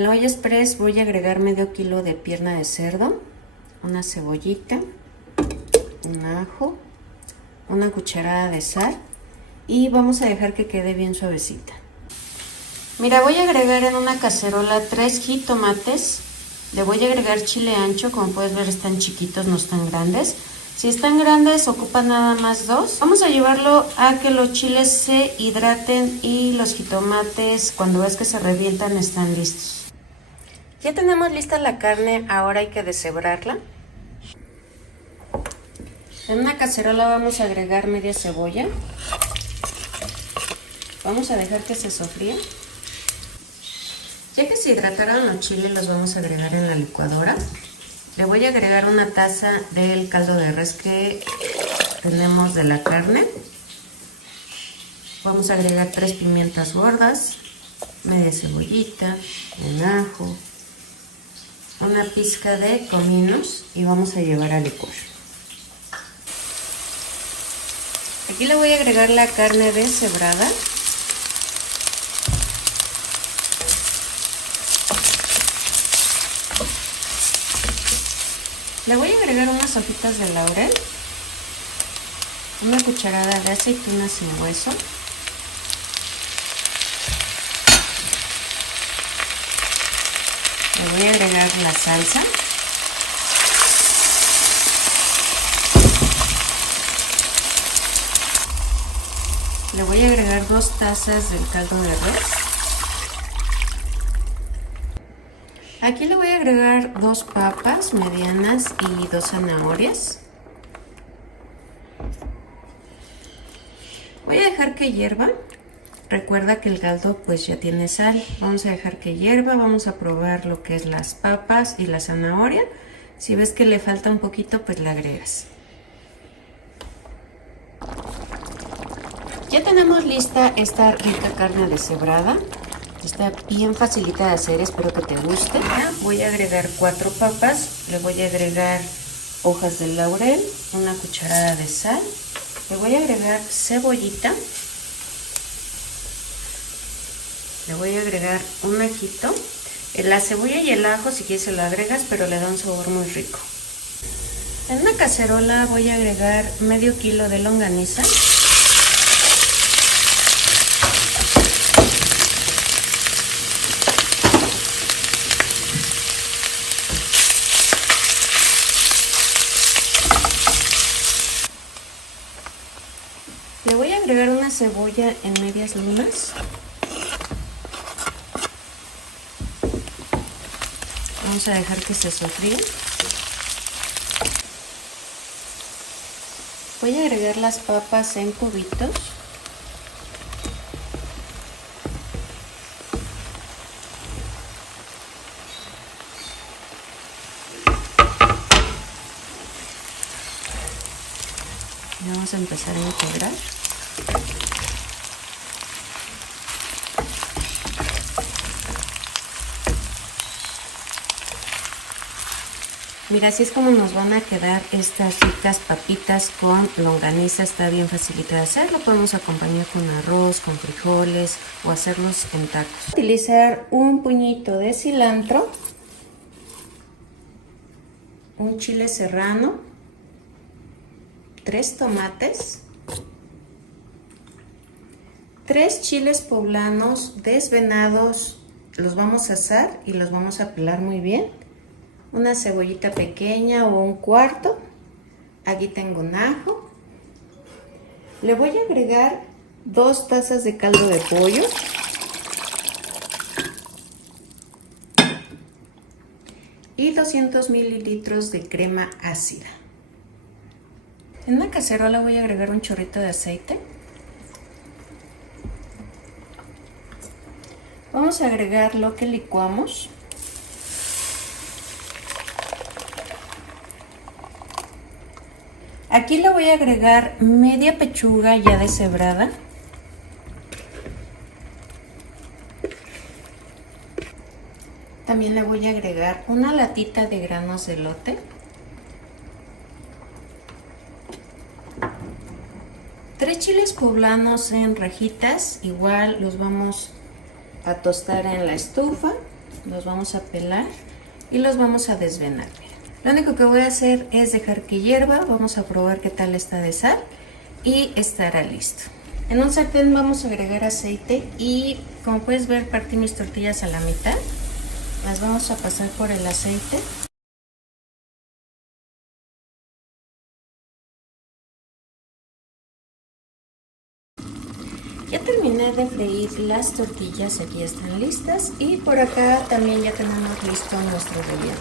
En la olla express voy a agregar medio kilo de pierna de cerdo, una cebollita, un ajo, una cucharada de sal y vamos a dejar que quede bien suavecita. Mira, voy a agregar en una cacerola 3 jitomates. Le voy a agregar chile ancho, como puedes ver están chiquitos, no están grandes. Si están grandes, ocupan nada más 2. Vamos a llevarlo a que los chiles se hidraten y los jitomates, cuando ves que se revientan, están listos. Ya tenemos lista la carne, ahora hay que deshebrarla. En una cacerola vamos a agregar media cebolla. Vamos a dejar que se sofría. Ya que se hidrataron los chiles, los vamos a agregar en la licuadora. Le voy a agregar una taza del caldo de res que tenemos de la carne. Vamos a agregar 3 pimientas gordas, media cebollita, un ajo, una pizca de cominos y vamos a llevar a licuar. Aquí le voy a agregar la carne deshebrada. Le voy a agregar unas hojitas de laurel, una cucharada de aceituna sin hueso, le voy a agregar la salsa, le voy a agregar 2 tazas del caldo de res. Aquí le voy a agregar 2 papas medianas y 2 zanahorias. Voy a dejar que hierva. Recuerda que el caldo pues ya tiene sal. Vamos a dejar que hierva, vamos a probar lo que es las papas y la zanahoria. Si ves que le falta un poquito, pues le agregas. Ya tenemos lista esta rica carne deshebrada. Está bien facilita de hacer, espero que te guste. Voy a agregar 4 papas, le voy a agregar hojas de laurel, una cucharada de sal, le voy a agregar cebollita, le voy a agregar un ajito. La cebolla y el ajo si quieres se lo agregas, pero le da un sabor muy rico. En una cacerola voy a agregar medio kilo de longaniza. Le voy a agregar una cebolla en medias lunas. Vamos a dejar que se sofría. Voy a agregar las papas en cubitos. Y vamos a empezar a integrar. Mira, así es como nos van a quedar estas ricas papitas con longaniza. Está bien facilita de hacer. Lo podemos acompañar con arroz, con frijoles o hacerlos en tacos. Utilizar un puñito de cilantro, un chile serrano, 3 tomates, 3 chiles poblanos desvenados. Los vamos a asar y los vamos a pelar muy bien. Una cebollita pequeña o un cuarto. Aquí tengo un ajo. Le voy a agregar 2 tazas de caldo de pollo. Y 200 mililitros de crema ácida. En una cacerola voy a agregar un chorrito de aceite. Vamos a agregar lo que licuamos. Aquí le voy a agregar media pechuga ya deshebrada. También le voy a agregar una latita de granos de elote. 3 chiles poblanos en rajitas, igual los vamos a tostar en la estufa. los vamos a pelar y los vamos a desvenar. Lo único que voy a hacer es dejar que hierva, vamos a probar qué tal está de sal y estará listo. En un sartén vamos a agregar aceite y como puedes ver partí mis tortillas a la mitad, las vamos a pasar por el aceite. Ya terminé de freír las tortillas, aquí están listas y por acá también ya tenemos listo nuestro relleno.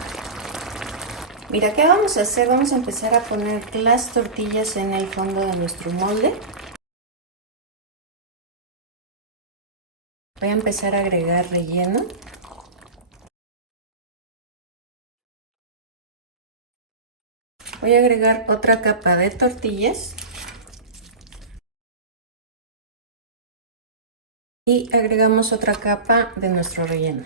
Mira, ¿qué vamos a hacer? Vamos a empezar a poner las tortillas en el fondo de nuestro molde. Voy a empezar a agregar relleno. Voy a agregar otra capa de tortillas. Y agregamos otra capa de nuestro relleno.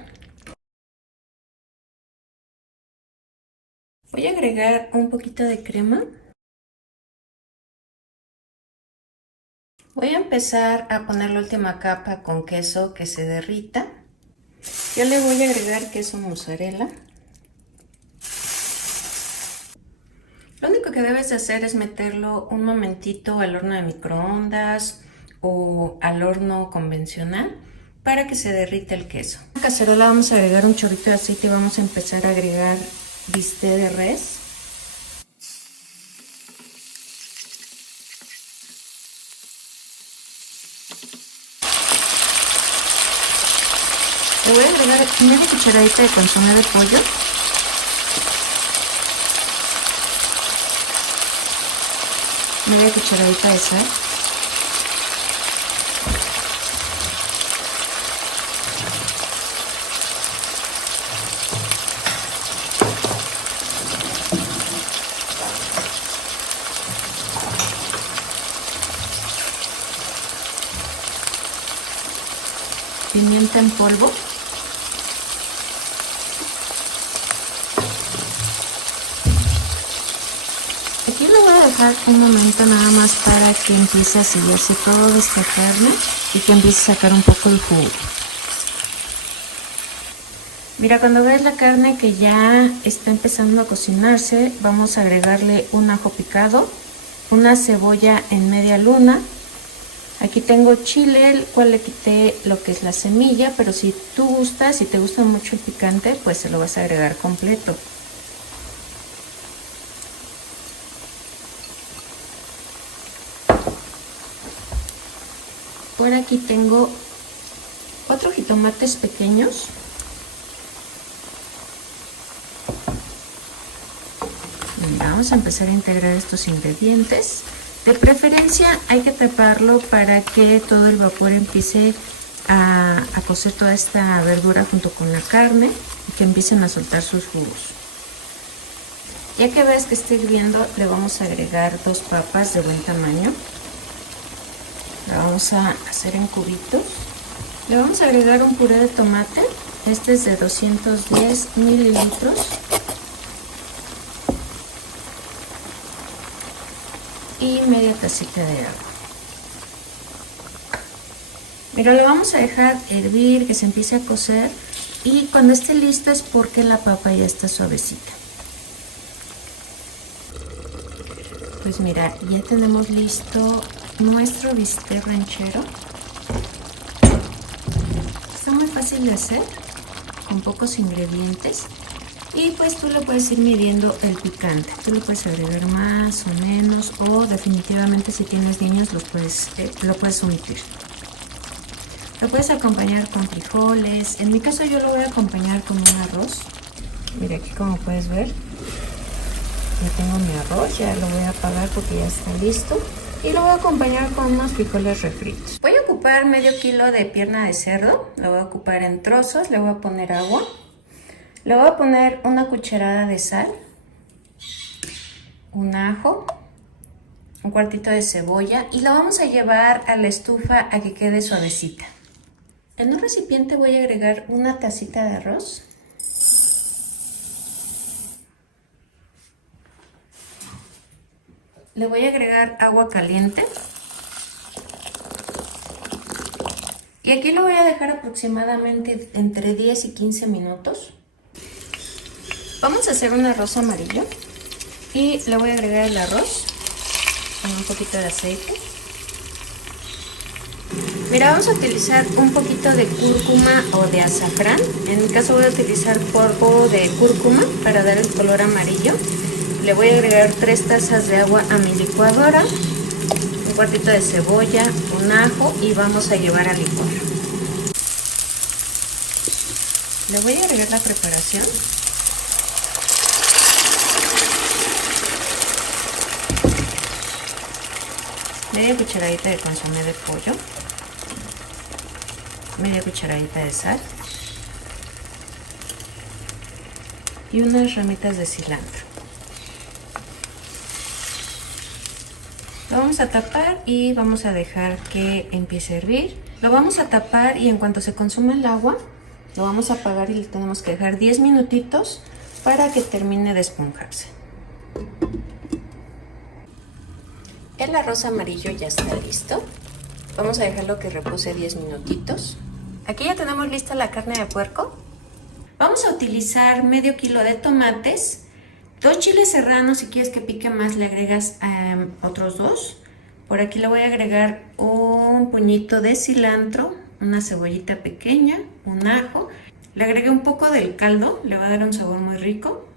Voy a agregar un poquito de crema. Voy a empezar a poner la última capa con queso que se derrita. Yo le voy a agregar queso mozzarella. Lo único que debes de hacer es meterlo un momentito al horno de microondas o al horno convencional para que se derrita el queso. En la cacerola vamos a agregar un chorrito de aceite y vamos a empezar a agregar bistec de res. Le voy a agregar media cucharadita de consomé de pollo. Media cucharadita de sal. Pimienta en polvo. Aquí lo voy a dejar un momento nada más para que empiece a sellarse toda esta carne y que empiece a sacar un poco el jugo. Mira, cuando ves la carne que ya está empezando a cocinarse, vamos a agregarle un ajo picado, una cebolla en media luna. Aquí tengo chile, el cual le quité lo que es la semilla, pero si tú gustas, si te gusta mucho el picante, pues se lo vas a agregar completo. Por aquí tengo 4 jitomates pequeños. Vamos a empezar a integrar estos ingredientes. De preferencia hay que taparlo para que todo el vapor empiece a cocer toda esta verdura junto con la carne y que empiecen a soltar sus jugos. Ya que ves que está hirviendo, le vamos a agregar 2 papas de buen tamaño. La vamos a hacer en cubitos. Le vamos a agregar un puré de tomate. Este es de 210 mililitros. Y media tacita de agua. Mira, lo vamos a dejar hervir, que se empiece a cocer, y cuando esté listo es porque la papa ya está suavecita. Pues mira, ya tenemos listo nuestro bistec ranchero. Está muy fácil de hacer, con pocos ingredientes. Y pues tú lo puedes ir midiendo el picante. Tú lo puedes agregar más o menos, o definitivamente si tienes niños lo puedes omitir. Lo puedes acompañar con frijoles. En mi caso yo lo voy a acompañar con un arroz. Mira, aquí como puedes ver, ya tengo mi arroz, ya lo voy a apagar porque ya está listo. Y lo voy a acompañar con unos frijoles refritos. Voy a ocupar medio kilo de pierna de cerdo. Lo voy a ocupar en trozos, le voy a poner agua. Le voy a poner una cucharada de sal, un ajo, un cuartito de cebolla y la vamos a llevar a la estufa a que quede suavecita. En un recipiente voy a agregar una tacita de arroz. Le voy a agregar agua caliente. Y aquí lo voy a dejar aproximadamente entre 10 y 15 minutos. Vamos a hacer un arroz amarillo y le voy a agregar el arroz con un poquito de aceite. Mira, vamos a utilizar un poquito de cúrcuma o de azafrán. En mi caso voy a utilizar polvo de cúrcuma para dar el color amarillo. Le voy a agregar 3 tazas de agua a mi licuadora, un cuartito de cebolla, un ajo y vamos a llevar a licuar. Le voy a agregar la preparación. Media cucharadita de consomé de pollo, media cucharadita de sal y unas ramitas de cilantro. Lo vamos a tapar y vamos a dejar que empiece a hervir. Lo vamos a tapar y en cuanto se consuma el agua, lo vamos a apagar y le tenemos que dejar 10 minutitos para que termine de esponjarse. El arroz amarillo ya está listo. Vamos a dejarlo que repose 10 minutitos. Aquí ya tenemos lista la carne de puerco. Vamos a utilizar medio kilo de tomates, 2 chiles serranos. Si quieres que pique más le agregas otros 2. Por aquí le voy a agregar un puñito de cilantro, una cebollita pequeña, un ajo. Le agregué un poco del caldo, le va a dar un sabor muy rico.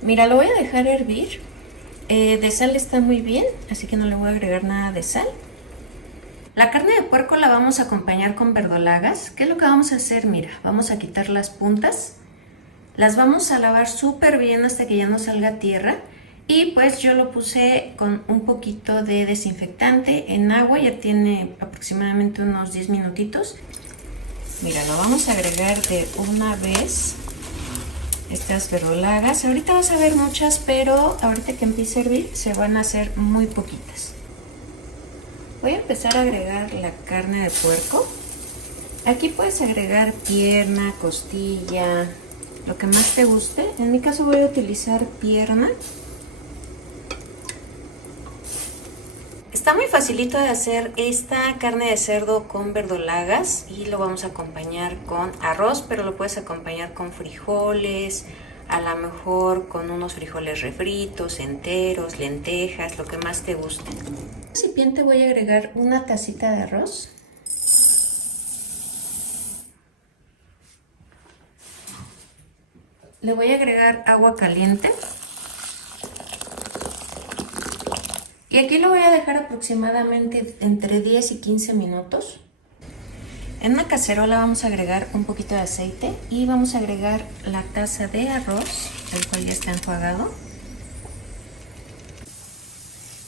Mira, lo voy a dejar hervir. De sal está muy bien, así que no le voy a agregar nada de sal. La carne de puerco la vamos a acompañar con verdolagas. ¿Qué es lo que vamos a hacer? Mira, vamos a quitar las puntas. Las vamos a lavar súper bien hasta que ya no salga tierra. Y pues yo lo puse con un poquito de desinfectante en agua. Ya tiene aproximadamente unos 10 minutitos. Mira, lo vamos a agregar de una vez. Estas verdolagas, ahorita vas a ver muchas, pero ahorita que empiece a hervir se van a hacer muy poquitas. Voy a empezar a agregar la carne de puerco. Aquí puedes agregar pierna, costilla, lo que más te guste. En mi caso voy a utilizar pierna. Está muy facilito de hacer esta carne de cerdo con verdolagas y lo vamos a acompañar con arroz, pero lo puedes acompañar con frijoles, a lo mejor con unos frijoles refritos, enteros, lentejas, lo que más te guste. En un recipiente voy a agregar una tacita de arroz. Le voy a agregar agua caliente. Y aquí lo voy a dejar aproximadamente entre 10 y 15 minutos. En una cacerola vamos a agregar un poquito de aceite y vamos a agregar la taza de arroz, el cual ya está enjuagado.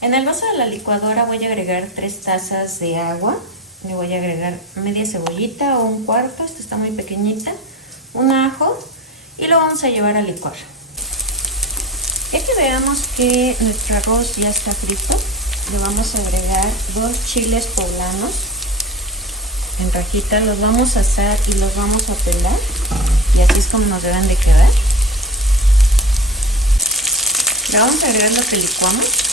En el vaso de la licuadora voy a agregar 3 tazas de agua. Le voy a agregar media cebollita o un cuarto, esta está muy pequeñita, un ajo y lo vamos a llevar a licuar. Ya que veamos que nuestro arroz ya está frito, le vamos a agregar 2 chiles poblanos en rajita, los vamos a asar y los vamos a pelar y así es como nos deben de quedar. Le vamos a agregar lo que licuamos.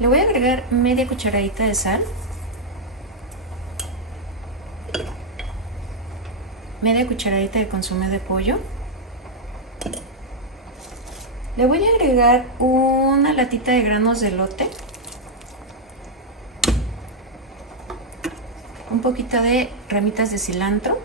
Le voy a agregar media cucharadita de sal, media cucharadita de consomé de pollo. Le voy a agregar una latita de granos de elote, un poquito de ramitas de cilantro.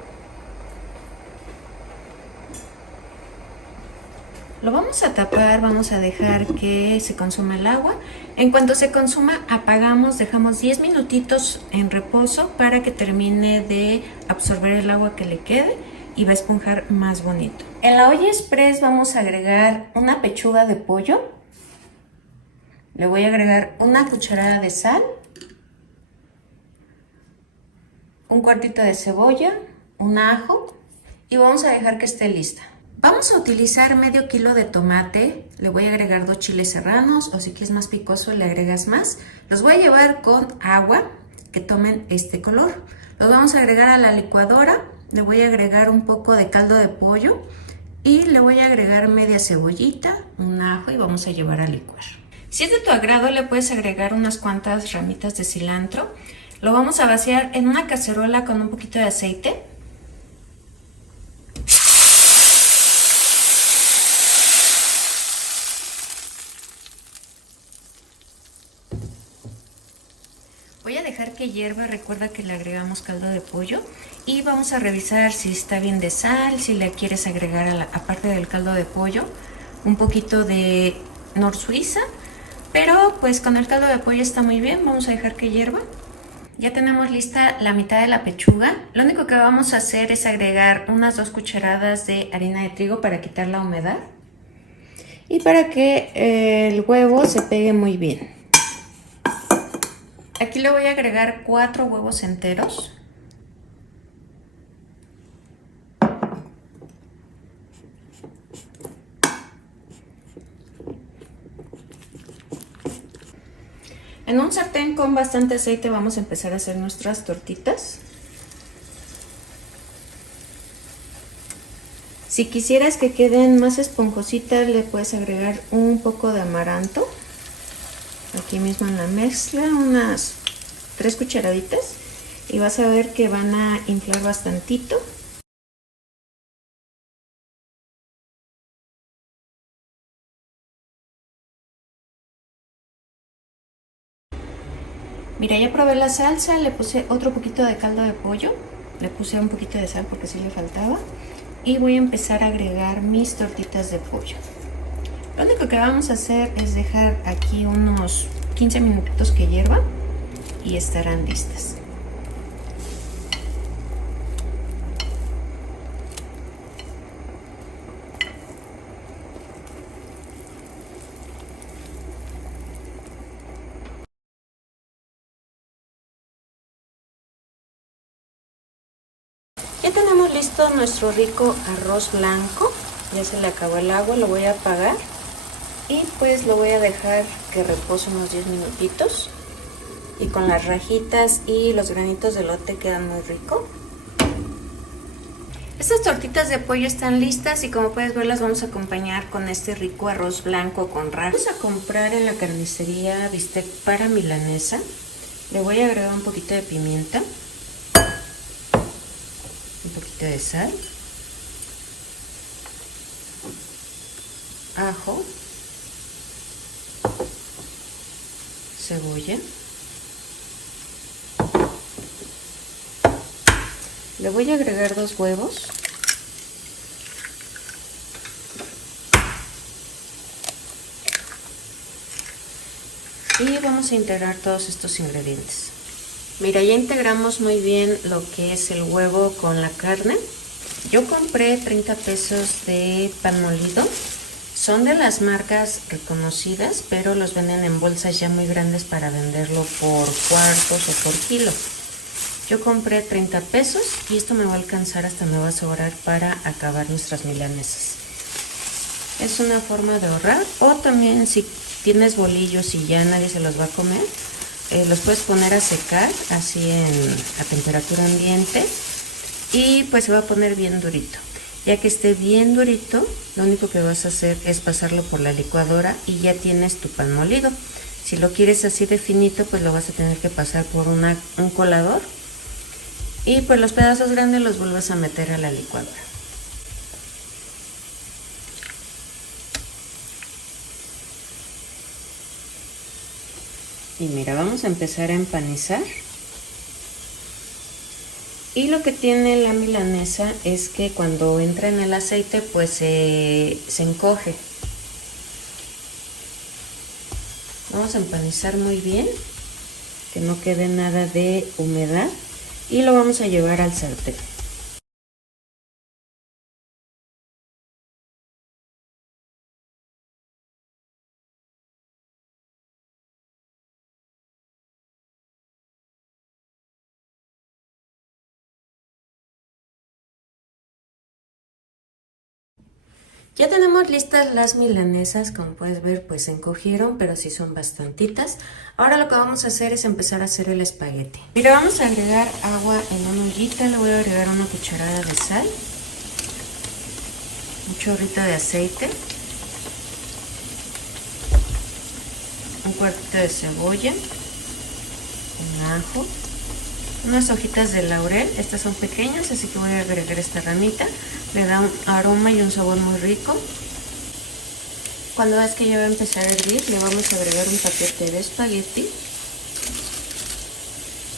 Lo vamos a tapar, vamos a dejar que se consuma el agua. En cuanto se consuma, apagamos, dejamos 10 minutitos en reposo para que termine de absorber el agua que le quede y va a esponjar más bonito. En la olla express vamos a agregar una pechuga de pollo. Le voy a agregar una cucharada de sal, un cuartito de cebolla, un ajo y vamos a dejar que esté lista. Vamos a utilizar medio kilo de tomate, le voy a agregar 2 chiles serranos o si quieres más picoso le agregas más. Los voy a llevar con agua que tomen este color. Los vamos a agregar a la licuadora, le voy a agregar un poco de caldo de pollo y le voy a agregar media cebollita, un ajo y vamos a llevar a licuar. Si es de tu agrado le puedes agregar unas cuantas ramitas de cilantro. Lo vamos a vaciar en una cacerola con un poquito de aceite. Voy a dejar que hierva, recuerda que le agregamos caldo de pollo y vamos a revisar si está bien de sal, si le quieres agregar aparte del caldo de pollo un poquito de Nor Suiza, pero pues con el caldo de pollo está muy bien, vamos a dejar que hierva. Ya tenemos lista la mitad de la pechuga, lo único que vamos a hacer es agregar unas 2 cucharadas de harina de trigo para quitar la humedad y para que el huevo se pegue muy bien. Aquí le voy a agregar 4 huevos enteros. En un sartén con bastante aceite vamos a empezar a hacer nuestras tortitas. Si quisieras que queden más esponjositas, le puedes agregar un poco de amaranto. Aquí mismo en la mezcla, unas 3 cucharaditas. Y vas a ver que van a inflar bastantito. Mira, ya probé la salsa, le puse otro poquito de caldo de pollo. Le puse un poquito de sal porque sí le faltaba. Y voy a empezar a agregar mis tortitas de pollo. Lo único que vamos a hacer es dejar aquí unos 15 minutitos que hierva y estarán listas. Ya tenemos listo nuestro rico arroz blanco. Ya se le acabó el agua, lo voy a apagar y pues lo voy a dejar que repose unos 10 minutitos. Y con las rajitas y los granitos de elote quedan muy rico. Estas tortitas de pollo están listas y como puedes ver las vamos a acompañar con este rico arroz blanco con rajas. Vamos a comprar en la carnicería bistec para milanesa. Le voy a agregar un poquito de pimienta, un poquito de sal, ajo, cebolla. Le voy a agregar 2 huevos. Y vamos a integrar todos estos ingredientes. Mira, ya integramos muy bien lo que es el huevo con la carne. Yo compré 30 pesos de pan molido. Son de las marcas reconocidas, pero los venden en bolsas ya muy grandes para venderlo por cuartos o por kilo. Yo compré 30 pesos y esto me va a alcanzar, hasta me va a sobrar para acabar nuestras milanesas. Es una forma de ahorrar, o también si tienes bolillos y ya nadie se los va a comer, los puedes poner a secar así a temperatura ambiente y pues se va a poner bien durito. Ya que esté bien durito, lo único que vas a hacer es pasarlo por la licuadora y ya tienes tu pan molido. Si lo quieres así de finito, pues lo vas a tener que pasar por un colador y pues los pedazos grandes los vuelves a meter a la licuadora. Y mira, vamos a empezar a empanizar. Y lo que tiene la milanesa es que cuando entra en el aceite pues se encoge. Vamos a empanizar muy bien, que no quede nada de humedad, y lo vamos a llevar al sartén. Ya tenemos listas las milanesas, como puedes ver pues se encogieron, pero sí son bastantitas. Ahora lo que vamos a hacer es empezar a hacer el espagueti. Mira, vamos a agregar agua en una ollita, le voy a agregar una cucharada de sal, un chorrito de aceite, un cuartito de cebolla, un ajo, unas hojitas de laurel, estas son pequeñas así que voy a agregar esta ramita, le da un aroma y un sabor muy rico. Cuando ves que ya va a empezar a hervir, le vamos a agregar un paquete de espagueti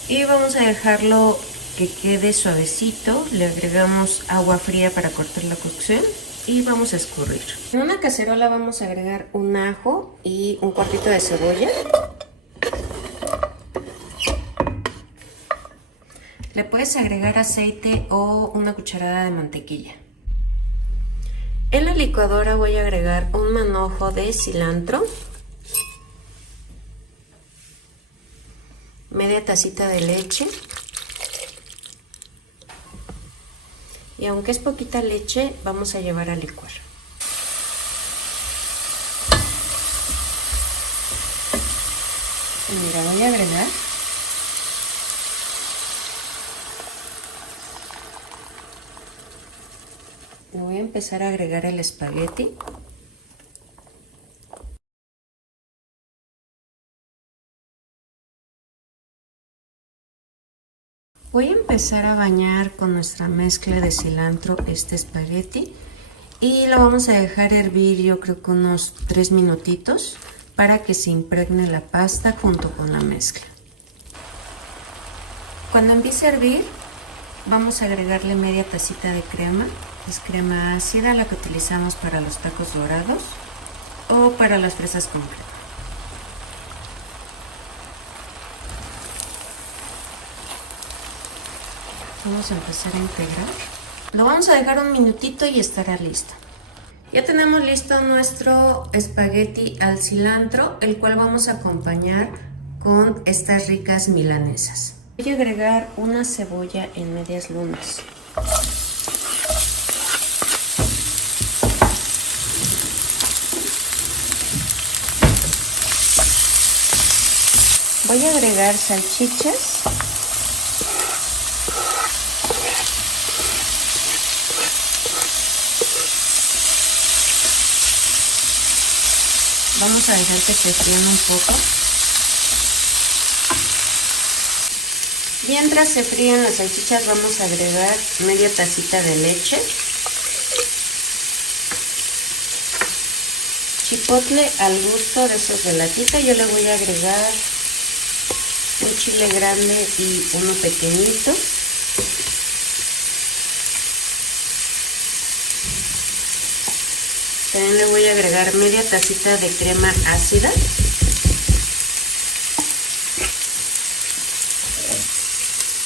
y vamos a dejarlo que quede suavecito. Le agregamos agua fría para cortar la cocción y vamos a escurrir. En una cacerola vamos a agregar un ajo y un cuartito de cebolla. Le puedes agregar aceite o una cucharada de mantequilla. En la licuadora voy a agregar un manojo de cilantro, media tacita de leche, y aunque es poquita leche, vamos a llevar a licuar. Y mira, voy a agregar voy a empezar a agregar el espagueti. Voy a empezar a bañar con nuestra mezcla de cilantro este espagueti y lo vamos a dejar hervir yo creo que unos 3 minutitos para que se impregne la pasta junto con la mezcla. Cuando empiece a hervir vamos a agregarle media tacita de crema, es crema ácida, la que utilizamos para los tacos dorados o para las fresas con crema. Vamos a empezar a integrar. Lo vamos a dejar un minutito y estará listo. Ya tenemos listo nuestro espagueti al cilantro, el cual vamos a acompañar con estas ricas milanesas. Voy a agregar una cebolla en medias lunas. Voy a agregar salchichas. Vamos a dejar que se frían un poco. Mientras se fríen las salchichas vamos a agregar media tacita de leche, chipotle al gusto de esos de latita. Yo le voy a agregar un chile grande y uno pequeñito. También le voy a agregar media tacita de crema ácida.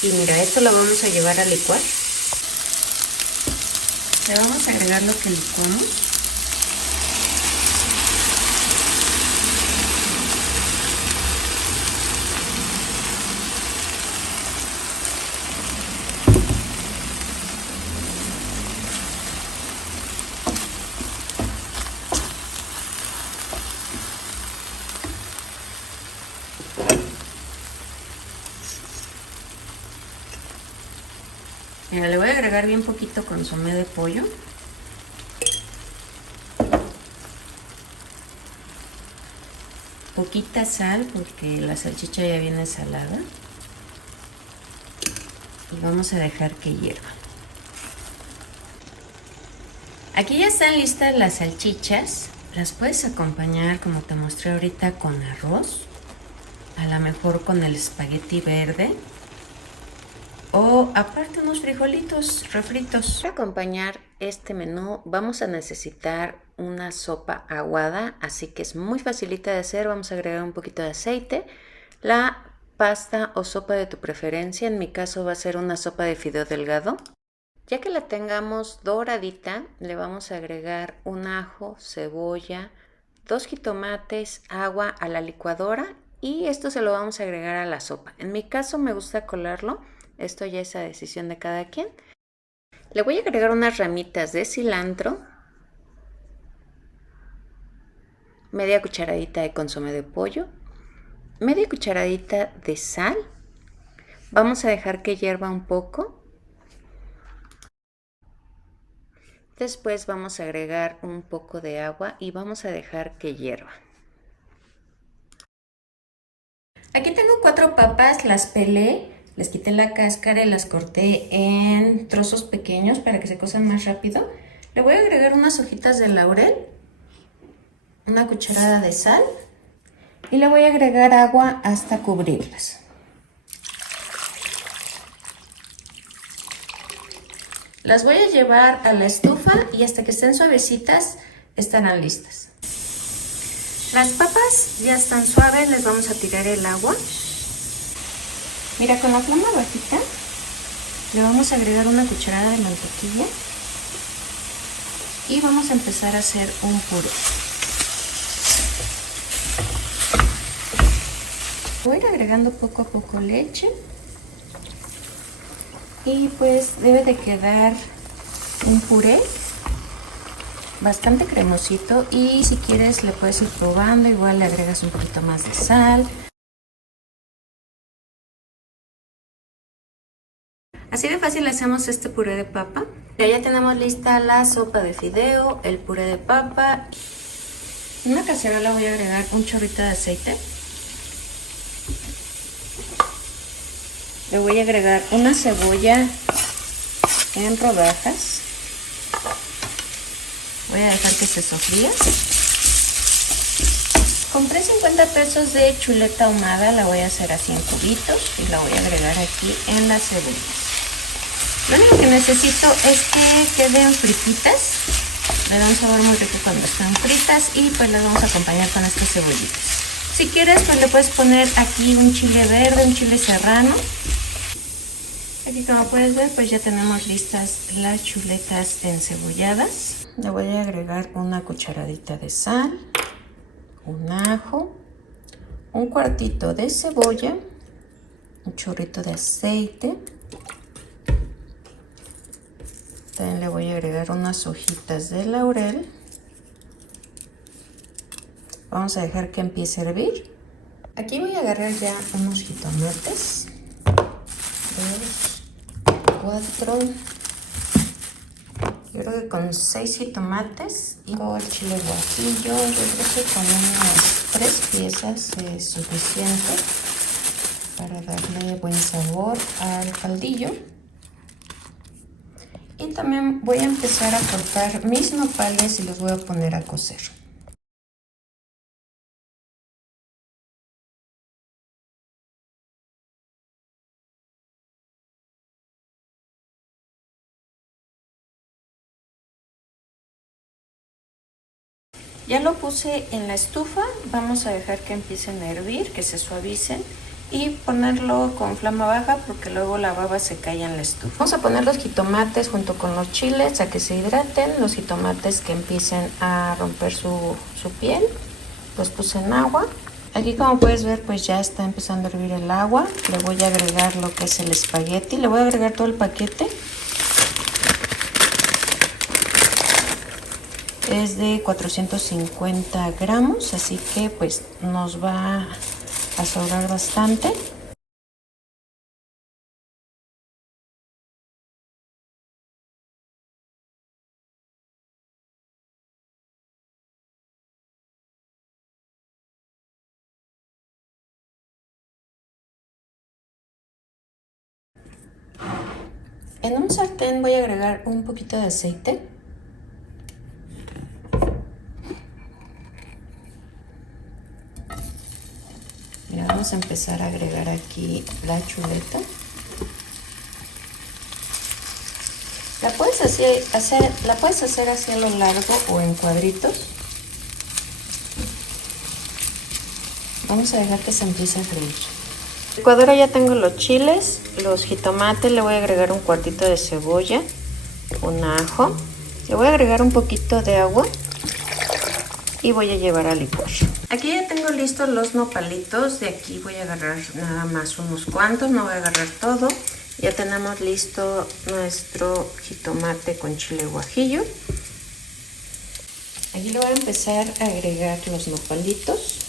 Y mira, esto lo vamos a llevar a licuar. Le vamos a agregar lo que licuamos. Mira, le voy a agregar bien poquito consomé de pollo. Poquita sal porque la salchicha ya viene salada. Y vamos a dejar que hierva. Aquí ya están listas las salchichas. Las puedes acompañar, como te mostré ahorita, con arroz. A lo mejor con el espagueti verde. O aparte unos frijolitos refritos. Para acompañar este menú vamos a necesitar una sopa aguada, así que es muy facilita de hacer. Vamos a agregar un poquito de aceite, la pasta o sopa de tu preferencia. En mi caso va a ser una sopa de fideo delgado. Ya que la tengamos doradita, le vamos a agregar un ajo, cebolla, 2 jitomates, agua a la licuadora y esto se lo vamos a agregar a la sopa. En mi caso me gusta colarlo. Esto ya es a decisión de cada quien. Le voy a agregar unas ramitas de cilantro media cucharadita de consomé de pollo, media cucharadita de sal. Vamos a dejar que hierva un poco. Después vamos a agregar un poco de agua y vamos a dejar que hierva. Aquí tengo 4 papas, las pelé, les quité la cáscara y las corté en trozos pequeños para que se cozan más rápido. Le voy a agregar unas hojitas de laurel, una cucharada de sal y le voy a agregar agua hasta cubrirlas. Las voy a llevar a la estufa y hasta que estén suavecitas estarán listas. Las papas ya están suaves, les vamos a tirar el agua. Mira, con la flama bajita le vamos a agregar una cucharada de mantequilla y vamos a empezar a hacer un puré. Voy a ir agregando poco a poco leche. Y pues debe de quedar un puré bastante cremosito y si quieres le puedes ir probando, igual le agregas un poquito más de sal. Así de fácil hacemos este puré de papa. Ya tenemos lista la sopa de fideo, el puré de papa. En una cacerola voy a agregar un chorrito de aceite. Le voy a agregar una cebolla en rodajas. Voy a dejar que se sofría. Compré 50 pesos de chuleta ahumada, la voy a hacer así en cubitos y la voy a agregar aquí en las cebollas. Lo único que necesito es que queden frititas. Le da un sabor muy rico cuando están fritas y pues las vamos a acompañar con estas cebollitas. Si quieres pues le puedes poner aquí un chile verde, un chile serrano. Aquí como puedes ver pues ya tenemos listas las chuletas encebolladas. Le voy a agregar una cucharadita de sal, un ajo, un cuartito de cebolla, un chorrito de aceite. También le voy a agregar unas hojitas de laurel. Vamos a dejar que empiece a hervir. Aquí voy a agarrar ya unos jitomates. 2, 4, yo creo que con 6 jitomates y el chile guajillo, yo creo que con unas 3 piezas es suficiente para darle buen sabor al caldillo. Y también voy a empezar a cortar mis nopales y los voy a poner a cocer. Ya lo puse en la estufa, vamos a dejar que empiecen a hervir, que se suavicen y ponerlo con flama baja porque luego la baba se cae en la estufa. Vamos a poner los jitomates junto con los chiles a que se hidraten, los jitomates que empiecen a romper su piel. Los puse en agua. Aquí como puedes ver pues ya está empezando a hervir el agua. Le voy a agregar lo que es el espagueti, le voy a agregar todo el paquete. Es de 450 gramos, así que pues nos va a sobrar bastante. En un sartén voy a agregar un poquito de aceite. Mira, vamos a empezar a agregar aquí la chuleta. La puedes hacer así a lo largo o en cuadritos. Vamos a dejar que se empiece a freír. En la licuadora ya tengo los chiles, los jitomates, le voy a agregar un cuartito de cebolla, un ajo, le voy a agregar un poquito de agua y voy a llevar a licuar. Aquí ya tengo listos los nopalitos, de aquí voy a agarrar nada más unos cuantos, no voy a agarrar todo. Ya tenemos listo nuestro jitomate con chile guajillo. Aquí le voy a empezar a agregar los nopalitos.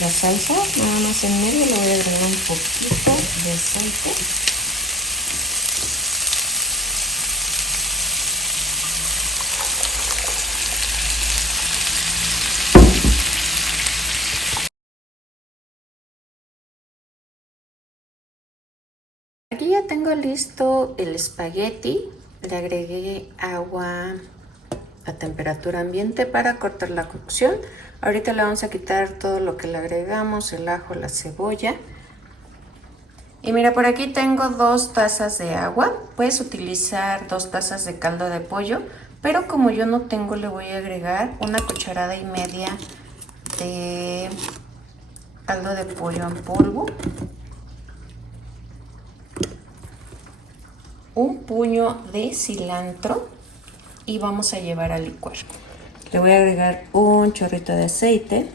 La salsa, nada más en medio le voy a agregar un poquito de aceite. Aquí ya tengo listo el espagueti. Le agregué agua a temperatura ambiente para cortar la cocción. Ahorita le vamos a quitar todo lo que le agregamos, el ajo, la cebolla. Y mira, por aquí tengo 2 tazas de agua. Puedes utilizar 2 tazas de caldo de pollo, pero como yo no tengo, le voy a agregar 1,5 cucharadas de caldo de pollo en polvo, un puño de cilantro y vamos a llevar a licuar. Le voy a agregar un chorrito de aceite.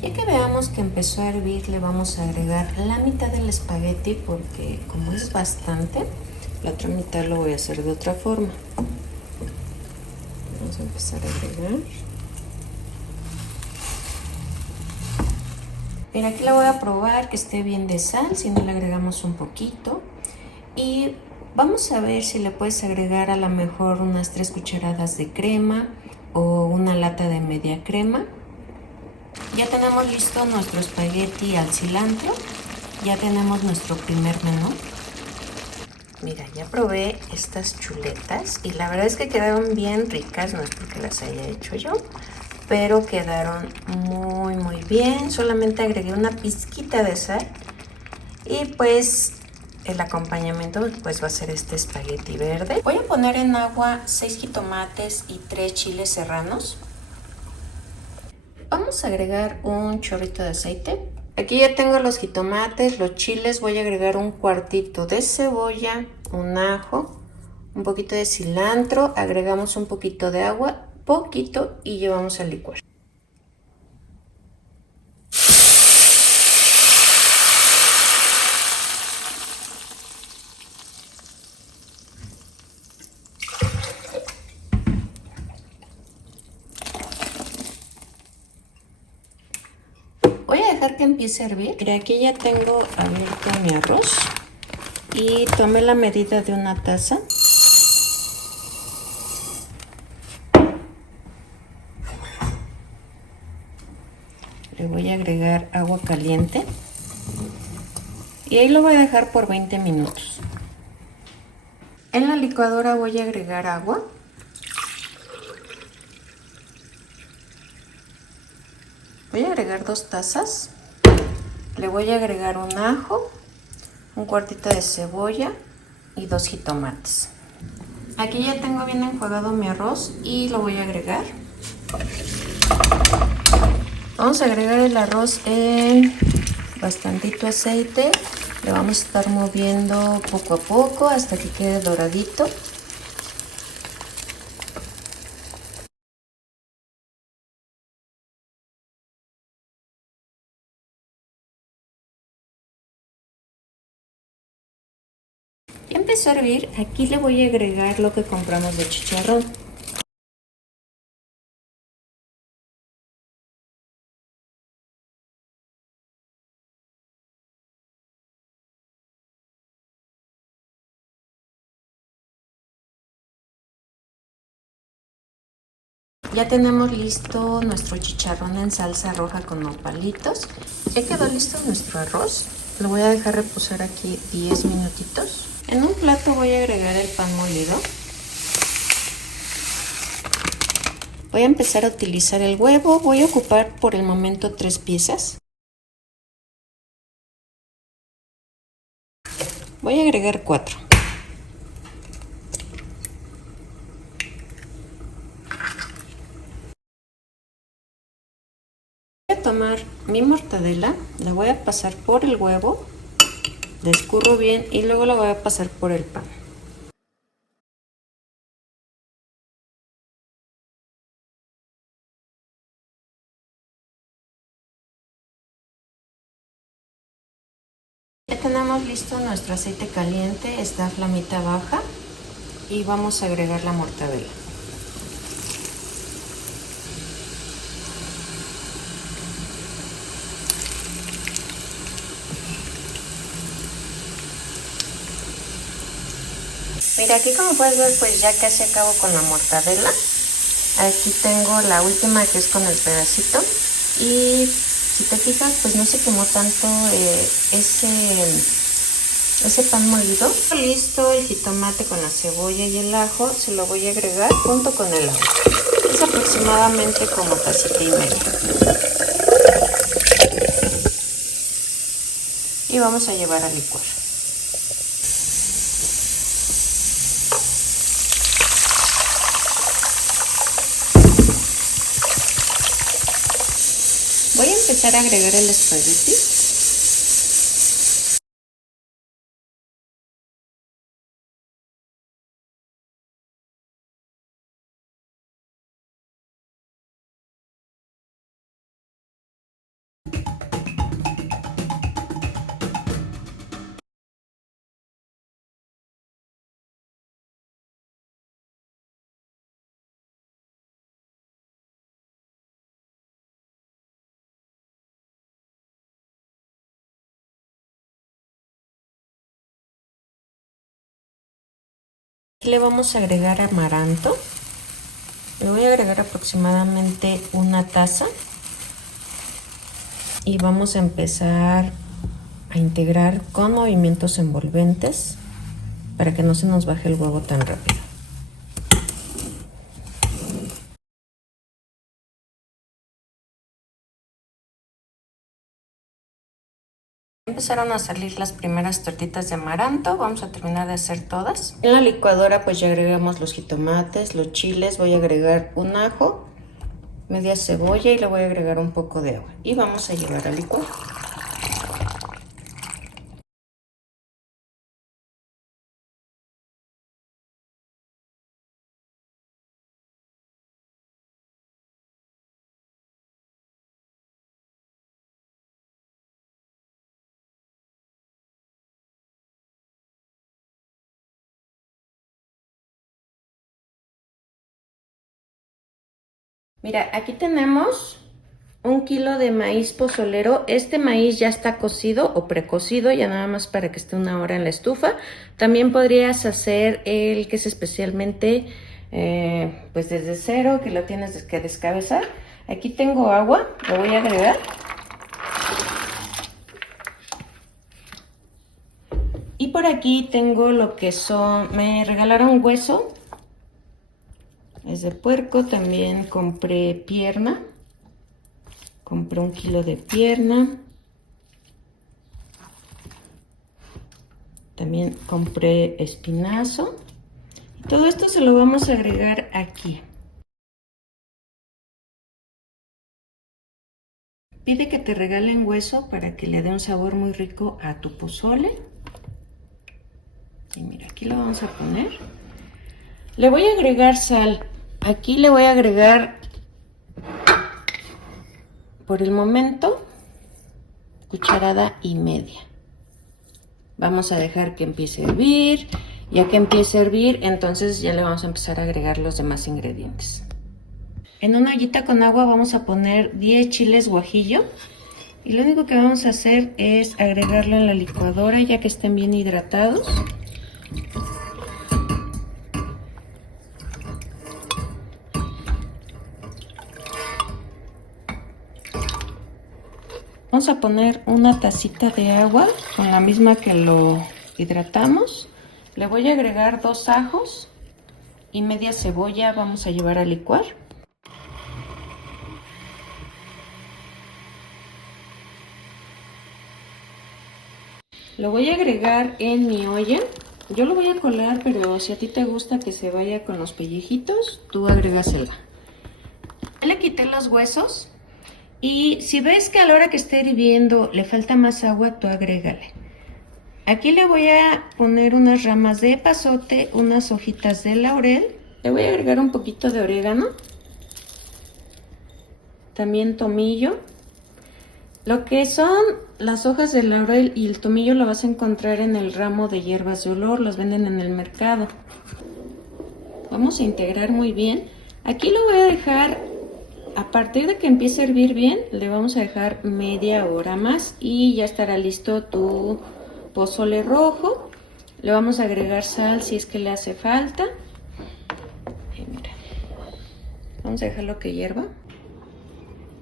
Ya que veamos que empezó a hervir, le vamos a agregar la mitad del espagueti porque como es bastante, la otra mitad lo voy a hacer de otra forma. Vamos a empezar a agregar. Mira, aquí la voy a probar que esté bien de sal, si no le agregamos un poquito. Y vamos a ver si le puedes agregar a lo mejor unas 3 cucharadas de crema o una lata de media crema. Ya tenemos listo nuestro espagueti al cilantro. Ya tenemos nuestro primer menú. Mira, ya probé estas chuletas y la verdad es que quedaron bien ricas, no es porque las haya hecho yo, pero quedaron muy bien. Solamente agregué una pizquita de sal y pues el acompañamiento pues va a ser este espagueti verde. Voy a poner en agua 6 jitomates y 3 chiles serranos. Vamos a agregar un chorrito de aceite. Aquí ya tengo los jitomates, los chiles, voy a agregar un cuartito de cebolla, un ajo, un poquito de cilantro, agregamos un poquito de agua, poquito y llevamos a licuar. Voy a dejar que empiece a hervir. Mira, aquí ya tengo abierto mi arroz y tomé la medida de una taza. Le voy a agregar agua caliente y ahí lo voy a dejar por 20 minutos. En la licuadora voy a agregar agua. Voy a agregar 2 tazas. Le voy a agregar un ajo, un cuartito de cebolla y 2 jitomates. Aquí ya tengo bien enjuagado mi arroz y lo voy a agregar. Vamos a agregar el arroz en bastantito aceite. Le vamos a estar moviendo poco a poco hasta que quede doradito. Ya empezó a hervir, aquí le voy a agregar lo que compramos de chicharrón. Ya tenemos listo nuestro chicharrón en salsa roja con nopalitos. Ya quedó listo nuestro arroz. Lo voy a dejar reposar aquí 10 minutitos. En un plato voy a agregar el pan molido. Voy a empezar a utilizar el huevo. Voy a ocupar por el momento 3 piezas. Voy a agregar 4. Voy a tomar mi mortadela, la voy a pasar por el huevo, la escurro bien y luego la voy a pasar por el pan. Ya tenemos listo nuestro aceite caliente, está a flamita baja y vamos a agregar la mortadela. Mira, aquí como puedes ver, pues ya casi acabo con la mortadela. Aquí tengo la última, que es con el pedacito, y si te fijas, pues no se quemó tanto ese pan molido. Listo el jitomate con la cebolla y el ajo, se lo voy a agregar junto con el agua. Es aproximadamente como tacita y media. Y vamos a llevar a licuar. Voy a empezar a agregar el espagueti. Aquí le vamos a agregar amaranto. Le voy a agregar aproximadamente una taza. Y vamos a empezar a integrar con movimientos envolventes para que no se nos baje el huevo tan rápido. Empezaron a salir las primeras tortitas de amaranto, vamos a terminar de hacer todas. En la licuadora pues ya agregamos los jitomates, los chiles, voy a agregar un ajo, media cebolla y le voy a agregar un poco de agua y vamos a llevar a licuar. Mira, aquí tenemos 1 kilo de maíz pozolero. Este maíz ya está cocido o precocido, ya nada más para que esté una hora en la estufa. También podrías hacer el que es especialmente pues desde cero, que lo tienes que descabezar. Aquí tengo agua, lo voy a agregar. Y por aquí tengo lo que son, me regalaron hueso, es de puerco. También compré pierna. Compré 1 kilo de pierna. También compré espinazo. Todo esto se lo vamos a agregar aquí. Pide que te regalen hueso para que le dé un sabor muy rico a tu pozole. Y mira, aquí lo vamos a poner. Le voy a agregar sal. Aquí le voy a agregar, por el momento, 1,5 cucharadas. Vamos a dejar que empiece a hervir. Ya que empiece a hervir, entonces ya le vamos a empezar a agregar los demás ingredientes. En una ollita con agua vamos a poner 10 chiles guajillo. Y lo único que vamos a hacer es agregarlo en la licuadora ya que estén bien hidratados. Vamos a poner una tacita de agua con la misma que lo hidratamos. Le voy a agregar 2 ajos y media cebolla. Vamos a llevar a licuar. Lo voy a agregar en mi olla. Yo lo voy a colar, pero si a ti te gusta que se vaya con los pellejitos, tú agrégasela. Ya le quité los huesos. Y si ves que a la hora que esté hirviendo le falta más agua, tú agrégale. Aquí le voy a poner unas ramas de epazote, unas hojitas de laurel. Le voy a agregar un poquito de orégano. También tomillo. Lo que son las hojas de laurel y el tomillo lo vas a encontrar en el ramo de hierbas de olor, los venden en el mercado. Vamos a integrar muy bien. Aquí lo voy a dejar, a partir de que empiece a hervir bien, le vamos a dejar media hora más y ya estará listo tu pozole rojo. Le vamos a agregar sal si es que le hace falta. Y mira, vamos a dejarlo que hierva.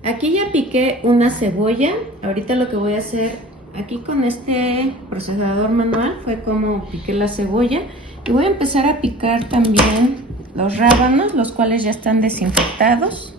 Aquí ya piqué una cebolla. Ahorita lo que voy a hacer aquí con este procesador manual fue como piqué la cebolla. Y voy a empezar a picar también los rábanos, los cuales ya están desinfectados.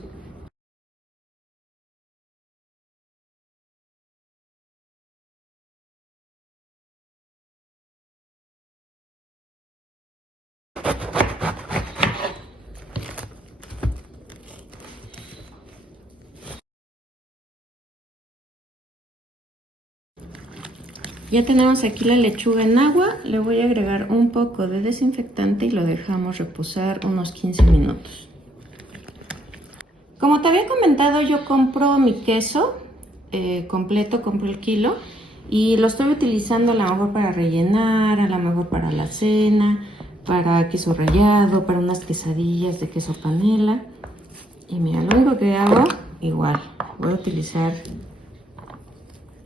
Ya tenemos aquí la lechuga en agua, le voy a agregar un poco de desinfectante y lo dejamos reposar unos 15 minutos. Como te había comentado, yo compro mi queso completo, compro el kilo y lo estoy utilizando a lo mejor para rellenar, a lo mejor para la cena, para queso rallado, para unas quesadillas de queso panela. Y mira, lo único que hago, igual, voy a utilizar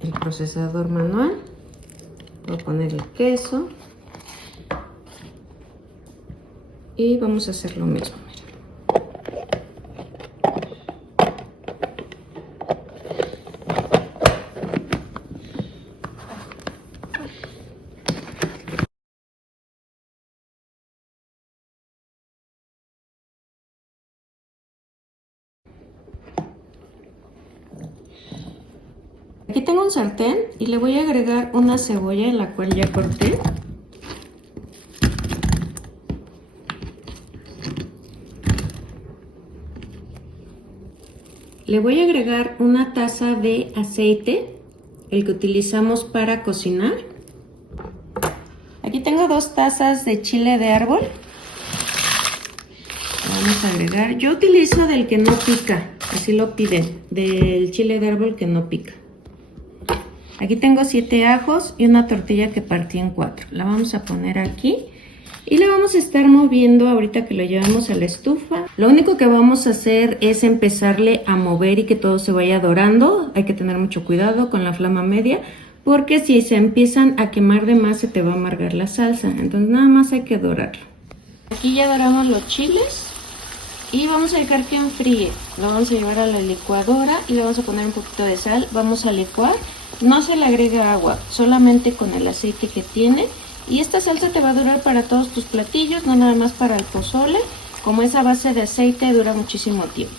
el procesador manual. Voy a poner el queso y vamos a hacer lo mismo. Aquí tengo un sartén y le voy a agregar una cebolla en la cual ya corté. Le voy a agregar una taza de aceite, el que utilizamos para cocinar. Aquí tengo 2 tazas de chile de árbol. Vamos a agregar, yo utilizo del que no pica, así lo piden, del chile de árbol que no pica. Aquí tengo 7 ajos y una tortilla que partí en 4. La vamos a poner aquí y la vamos a estar moviendo ahorita que lo llevamos a la estufa. Lo único que vamos a hacer es empezarle a mover y que todo se vaya dorando. Hay que tener mucho cuidado con la flama media porque si se empiezan a quemar de más se te va a amargar la salsa. Entonces nada más hay que dorarlo. Aquí ya doramos los chiles y vamos a dejar que enfríe. Lo vamos a llevar a la licuadora y le vamos a poner un poquito de sal. Vamos a licuar. No se le agrega agua, solamente con el aceite que tiene. Y esta salsa te va a durar para todos tus platillos, no nada más para el pozole. Como es a base de aceite, dura muchísimo tiempo.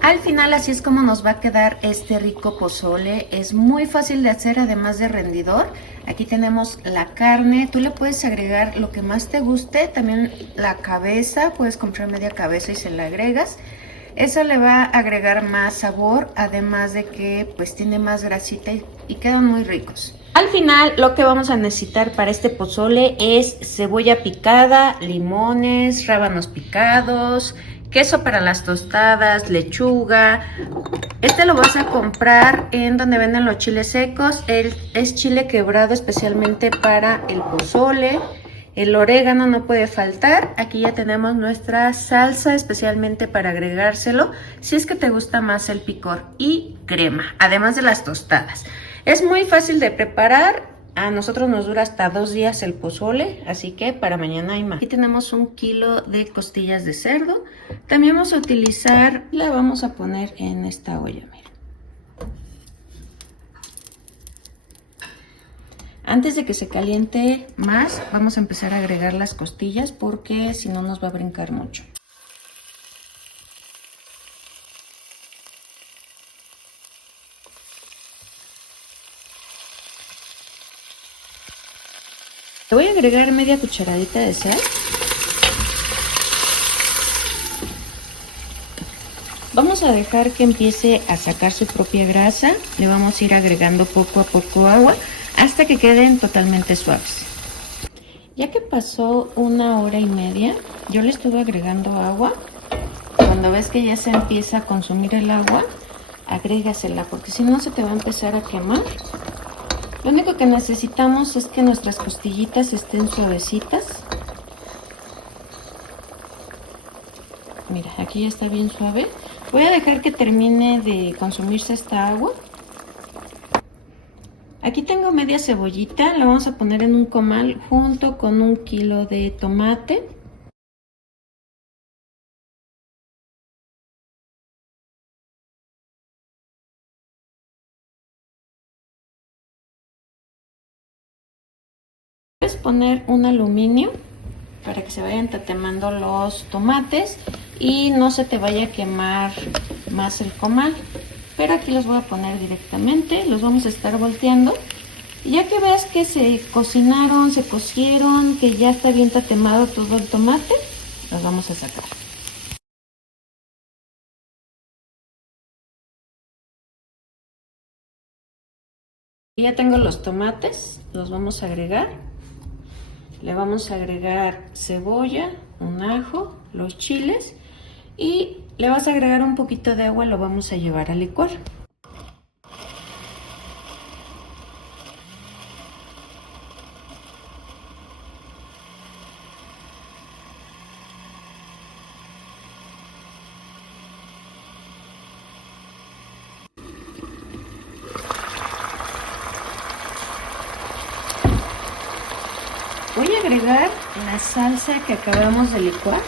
Al final así es como nos va a quedar este rico pozole. Es muy fácil de hacer, además de rendidor. Aquí tenemos la carne, tú le puedes agregar lo que más te guste, también la cabeza, puedes comprar media cabeza y se la agregas. Eso le va a agregar más sabor, además de que pues tiene más grasita y quedan muy ricos. Al final lo que vamos a necesitar para este pozole es cebolla picada, limones, rábanos picados, queso para las tostadas, lechuga. Este lo vas a comprar en donde venden los chiles secos. Es chile quebrado especialmente para el pozole. El orégano no puede faltar. Aquí ya tenemos nuestra salsa especialmente para agregárselo si es que te gusta más el picor, y crema, además de las tostadas. Es muy fácil de preparar. A nosotros nos dura hasta 2 días el pozole, así que para mañana hay más. Aquí tenemos 1 kilo de costillas de cerdo. También vamos a utilizar, la vamos a poner en esta olla, mira. Antes de que se caliente más, vamos a empezar a agregar las costillas porque si no nos va a brincar mucho. Le voy a agregar media cucharadita de sal. Vamos a dejar que empiece a sacar su propia grasa. Le vamos a ir agregando poco a poco agua hasta que queden totalmente suaves. Ya que pasó 1 hora y media, yo le estuve agregando agua. Cuando ves que ya se empieza a consumir el agua, agrégasela, porque si no se te va a empezar a quemar. Lo único que necesitamos es que nuestras costillitas estén suavecitas. Mira, aquí ya está bien suave. Voy a dejar que termine de consumirse esta agua. Aquí tengo media cebollita, la vamos a poner en un comal junto con 1 kilo de tomate. Puedes poner un aluminio para que se vayan tatemando los tomates y no se te vaya a quemar más el comal. Pero aquí los voy a poner directamente, los vamos a estar volteando. Y ya que veas que se cocinaron, se cocieron, que ya está bien tatemado todo el tomate, los vamos a sacar. Y ya tengo los tomates, los vamos a agregar. Le vamos a agregar cebolla, un ajo, los chiles y le vas a agregar un poquito de agua, lo vamos a llevar a licuar. Voy a agregar la salsa que acabamos de licuar.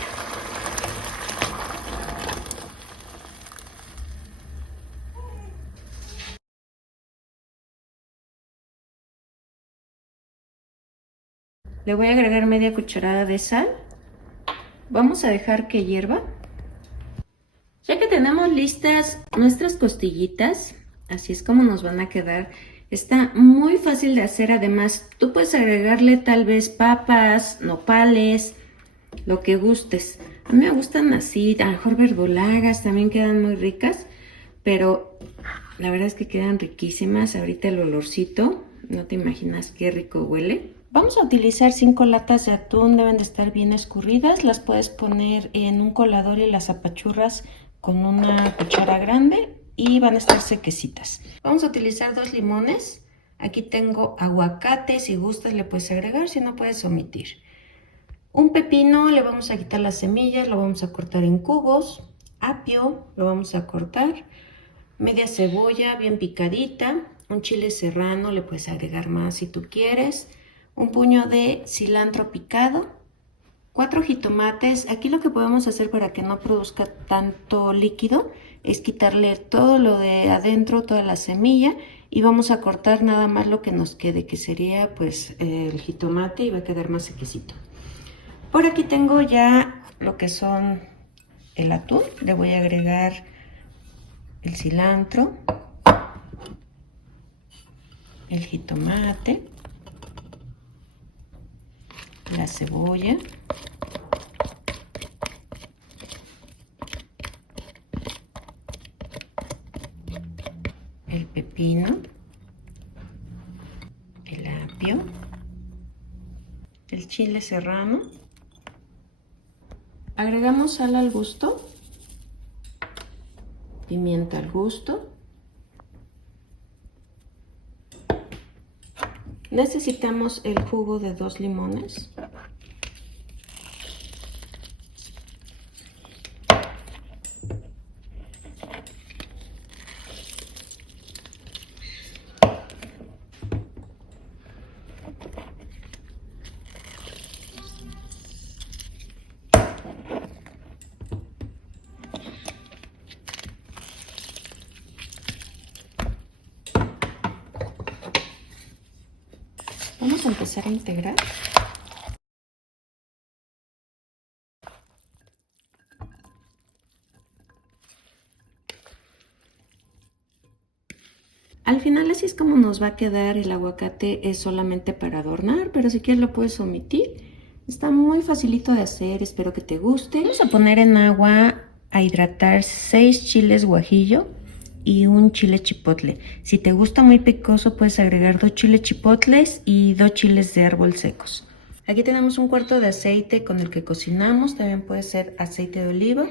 Le voy a agregar media cucharada de sal. Vamos a dejar que hierva. Ya que tenemos listas nuestras costillitas, así es como nos van a quedar. Está muy fácil de hacer, además tú puedes agregarle tal vez papas, nopales, lo que gustes. A mí me gustan así, a lo mejor verdolagas, también quedan muy ricas, pero la verdad es que quedan riquísimas. Ahorita el olorcito, no te imaginas qué rico huele. Vamos a utilizar 5 latas de atún, deben de estar bien escurridas. Las puedes poner en un colador y las apachurras con una cuchara grande y van a estar sequecitas. Vamos a utilizar 2 limones. Aquí tengo aguacate, si gustas le puedes agregar, si no puedes omitir. Un pepino, le vamos a quitar las semillas, lo vamos a cortar en cubos. Apio, lo vamos a cortar. Media cebolla bien picadita. Un chile serrano, le puedes agregar más si tú quieres. Un puño de cilantro picado. 4 jitomates. Aquí lo que podemos hacer para que no produzca tanto líquido es quitarle todo lo de adentro, toda la semilla, y vamos a cortar nada más lo que nos quede, que sería pues el jitomate, y va a quedar más sequecito. Por aquí tengo ya lo que son el atún. Le voy a agregar el cilantro, el jitomate, la cebolla, el pepino, el apio, el chile serrano. Agregamos sal al gusto, pimienta al gusto. Necesitamos el jugo de 2 limones. Vamos a empezar a integrar. Al final así es como nos va a quedar. El aguacate es solamente para adornar, pero si quieres lo puedes omitir. Está muy facilito de hacer, espero que te guste. Vamos a poner en agua a hidratar 6 chiles guajillo y un chile chipotle. Si te gusta muy picoso puedes agregar 2 chiles chipotles y 2 chiles de árbol secos. Aquí tenemos un cuarto de aceite con el que cocinamos, también puede ser aceite de oliva,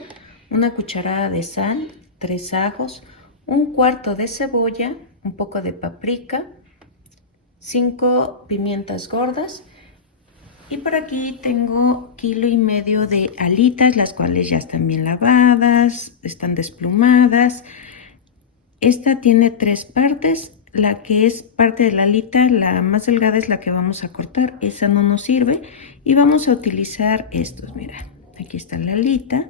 una cucharada de sal, 3 ajos, un cuarto de cebolla, un poco de paprika, 5 pimientas gordas y por aquí tengo 1,5 kg de alitas, las cuales ya están bien lavadas, están desplumadas. Esta tiene 3 partes. La que es parte de la alita, la más delgada es la que vamos a cortar, esa no nos sirve y vamos a utilizar estos. Mira, aquí está la alita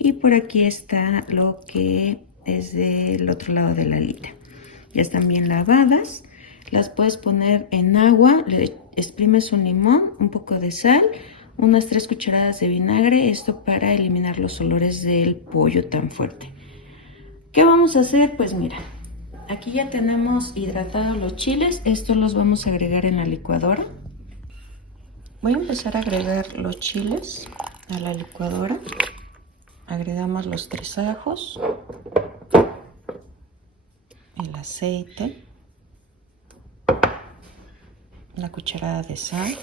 y por aquí está lo que es del otro lado de la alita. Ya están bien lavadas, las puedes poner en agua, le exprimes un limón, un poco de sal, unas 3 cucharadas de vinagre, esto para eliminar los olores del pollo tan fuerte. ¿Qué vamos a hacer? Pues mira, aquí ya tenemos hidratados los chiles, estos los vamos a agregar en la licuadora. Voy a empezar a agregar los chiles a la licuadora. Agregamos los 3 ajos, el aceite, la cucharada de sal,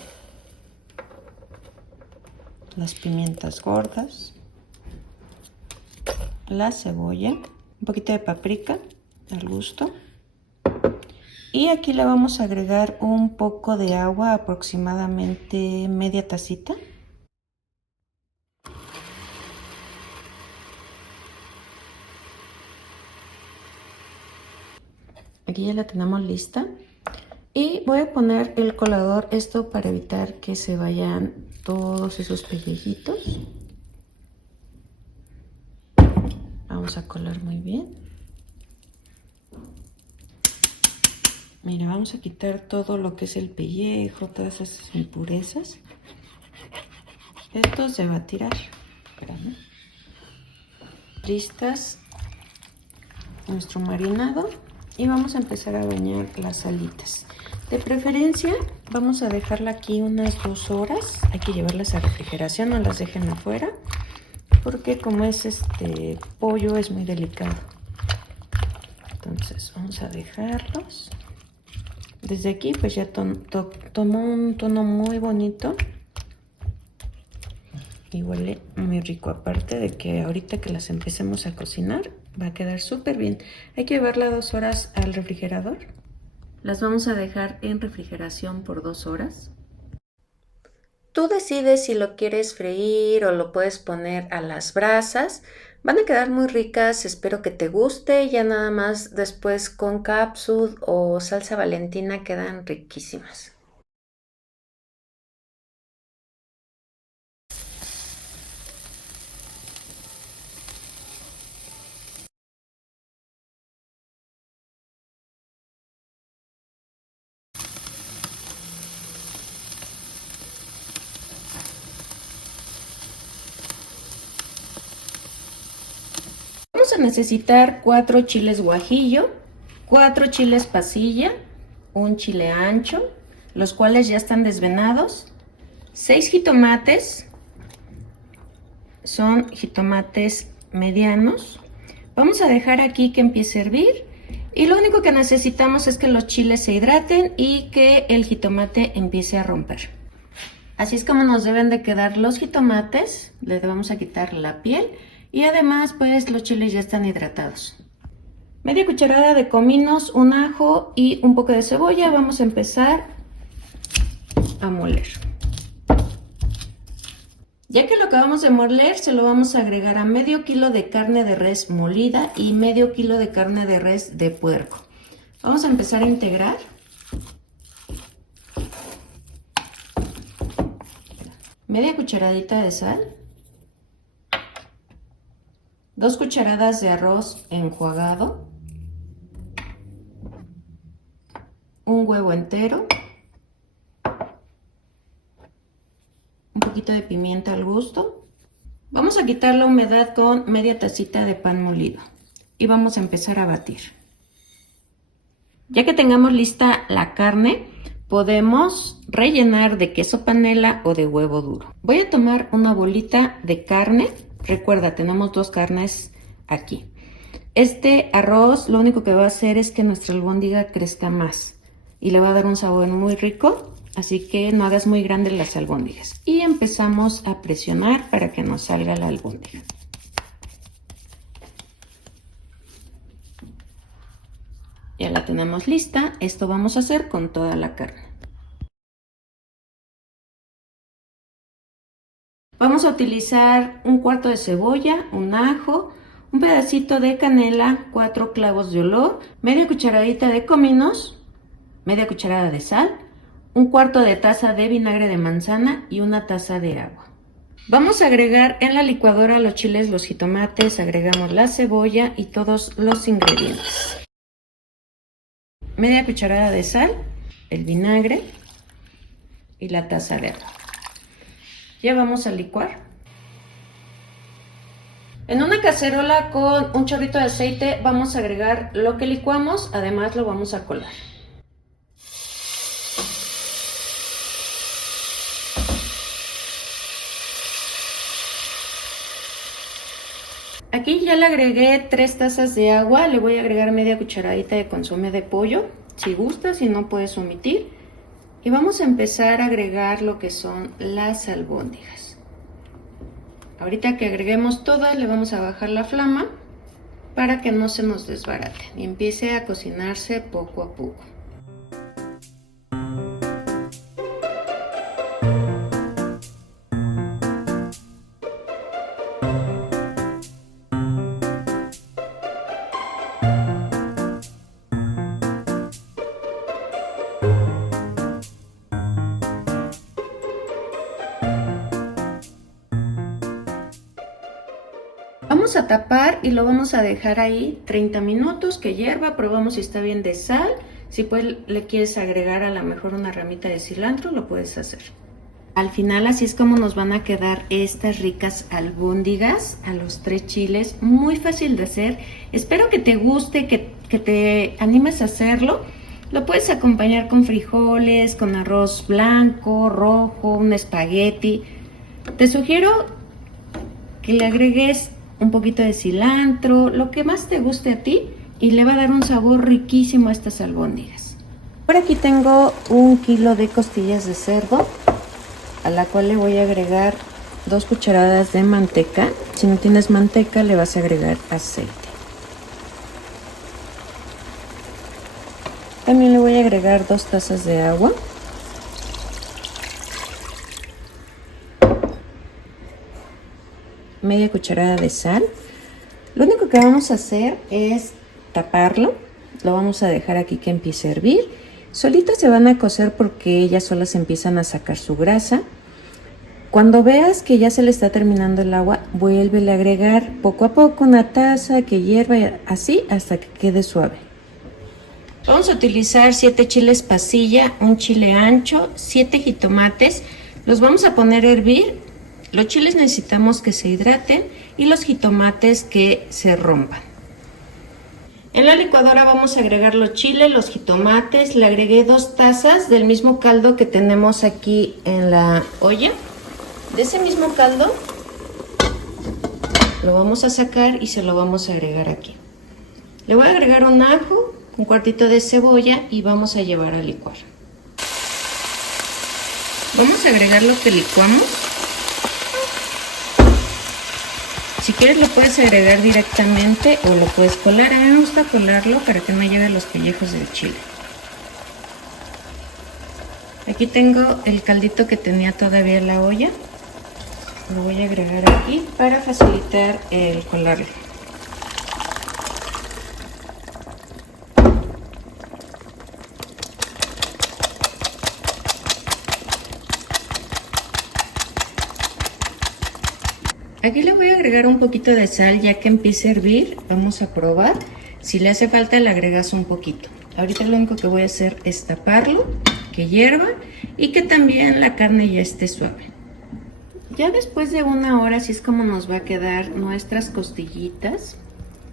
las pimientas gordas, la cebolla, un poquito de paprika al gusto. Y aquí le vamos a agregar un poco de agua, aproximadamente media tacita. Aquí ya la tenemos lista. Y voy a poner el colador, esto para evitar que se vayan todos esos pellejitos. Vamos a colar muy bien. Mira, vamos a quitar todo lo que es el pellejo, todas esas impurezas. Esto se va a tirar. Espérame. Listas nuestro marinado y vamos a empezar a bañar las alitas. De preferencia vamos a dejarla aquí unas 2 horas. Hay que llevarlas a refrigeración, no las dejen afuera, porque como es pollo es muy delicado. Entonces vamos a dejarlos. Desde aquí pues ya tomó un tono muy bonito y huele muy rico, aparte de que ahorita que las empecemos a cocinar va a quedar súper bien. Hay que llevarla 2 horas al refrigerador. Las vamos a dejar en refrigeración por 2 horas. Tú decides si lo quieres freír o lo puedes poner a las brasas. Van a quedar muy ricas, espero que te guste. Ya nada más después con cápsula o salsa Valentina quedan riquísimas. Vamos a necesitar 4 chiles guajillo, 4 chiles pasilla, un chile ancho, los cuales ya están desvenados, 6 jitomates, son jitomates medianos. Vamos a dejar aquí que empiece a hervir y lo único que necesitamos es que los chiles se hidraten y que el jitomate empiece a romper. Así es como nos deben de quedar los jitomates, les vamos a quitar la piel. Y además, pues los chiles ya están hidratados. Media cucharada de cominos, un ajo y un poco de cebolla. Vamos a empezar a moler. Ya que lo acabamos de moler, se lo vamos a agregar a medio kilo de carne de res molida y medio kilo de carne de res de puerco. Vamos a empezar a integrar. Media cucharadita de sal. 2 cucharadas de arroz enjuagado, un huevo entero, un poquito de pimienta al gusto. Vamos a quitar la humedad con media tacita de pan molido y vamos a empezar a batir. Ya que tengamos lista la carne, podemos rellenar de queso panela o de huevo duro. Voy a tomar una bolita de carne. Recuerda, tenemos 2 carnes aquí. Este arroz lo único que va a hacer es que nuestra albóndiga crezca más y le va a dar un sabor muy rico así que no hagas muy grandes las albóndigas. Y empezamos a presionar para que nos salga la albóndiga. Ya la tenemos lista. Esto vamos a hacer con toda la carne. Vamos a utilizar un cuarto de cebolla, un ajo, un pedacito de canela, 4 clavos de olor, media cucharadita de cominos, media cucharada de sal, un cuarto de taza de vinagre de manzana y una taza de agua. Vamos a agregar en la licuadora los chiles, los jitomates, agregamos la cebolla y todos los ingredientes. Media cucharada de sal, el vinagre y la taza de agua. Ya vamos a licuar. En una cacerola con un chorrito de aceite vamos a agregar lo que licuamos, además lo vamos a colar. Aquí ya le agregué 3 tazas de agua, le voy a agregar media cucharadita de consomé de pollo, si gustas, si no puedes omitir. Y vamos a empezar a agregar lo que son las albóndigas. Ahorita que agreguemos todas, le vamos a bajar la flama para que no se nos desbaraten y empiece a cocinarse poco a poco. Vamos a tapar y lo vamos a dejar ahí 30 minutos que hierva, probamos si está bien de sal, si pues le quieres agregar a lo mejor una ramita de cilantro, lo puedes hacer. Al final así es como nos van a quedar estas ricas albóndigas a los 3 chiles, muy fácil de hacer. Espero que te guste, que te animes a hacerlo. Lo puedes acompañar con frijoles, con arroz blanco, rojo, un espagueti. Te sugiero que le agregues un poquito de cilantro, lo que más te guste a ti, y le va a dar un sabor riquísimo a estas albóndigas. Por aquí tengo 1 kilo de costillas de cerdo, a la cual le voy a agregar 2 cucharadas de manteca. Si no tienes manteca, le vas a agregar aceite. También le voy a agregar 2 tazas de agua. Media cucharada de sal. Lo único que vamos a hacer es taparlo. Lo vamos a dejar aquí que empiece a hervir. Solitas se van a cocer porque ellas solas empiezan a sacar su grasa. Cuando veas que ya se le está terminando el agua, vuélvele a agregar poco a poco una taza que hierva así hasta que quede suave. Vamos a utilizar 7 chiles pasilla, un chile ancho, 7 jitomates. Los vamos a poner a hervir. Los chiles necesitamos que se hidraten y los jitomates que se rompan. En la licuadora vamos a agregar los chiles, los jitomates. Le agregué 2 tazas del mismo caldo que tenemos aquí en la olla. De ese mismo caldo lo vamos a sacar y se lo vamos a agregar aquí. Le voy a agregar un ajo, un cuartito de cebolla y vamos a llevar a licuar. Vamos a agregar lo que licuamos. Si quieres lo puedes agregar directamente o lo puedes colar. A mí me gusta colarlo para que no lleve los pellejos del chile. Aquí tengo el caldito que tenía todavía en la olla. Lo voy a agregar aquí para facilitar el colarlo. Aquí le voy a agregar un poquito de sal ya que empiece a hervir. Vamos a probar. Si le hace falta le agregas un poquito. Ahorita lo único que voy a hacer es taparlo, que hierva y que también la carne ya esté suave. Ya después de 1 hora así es como nos va a quedar nuestras costillitas.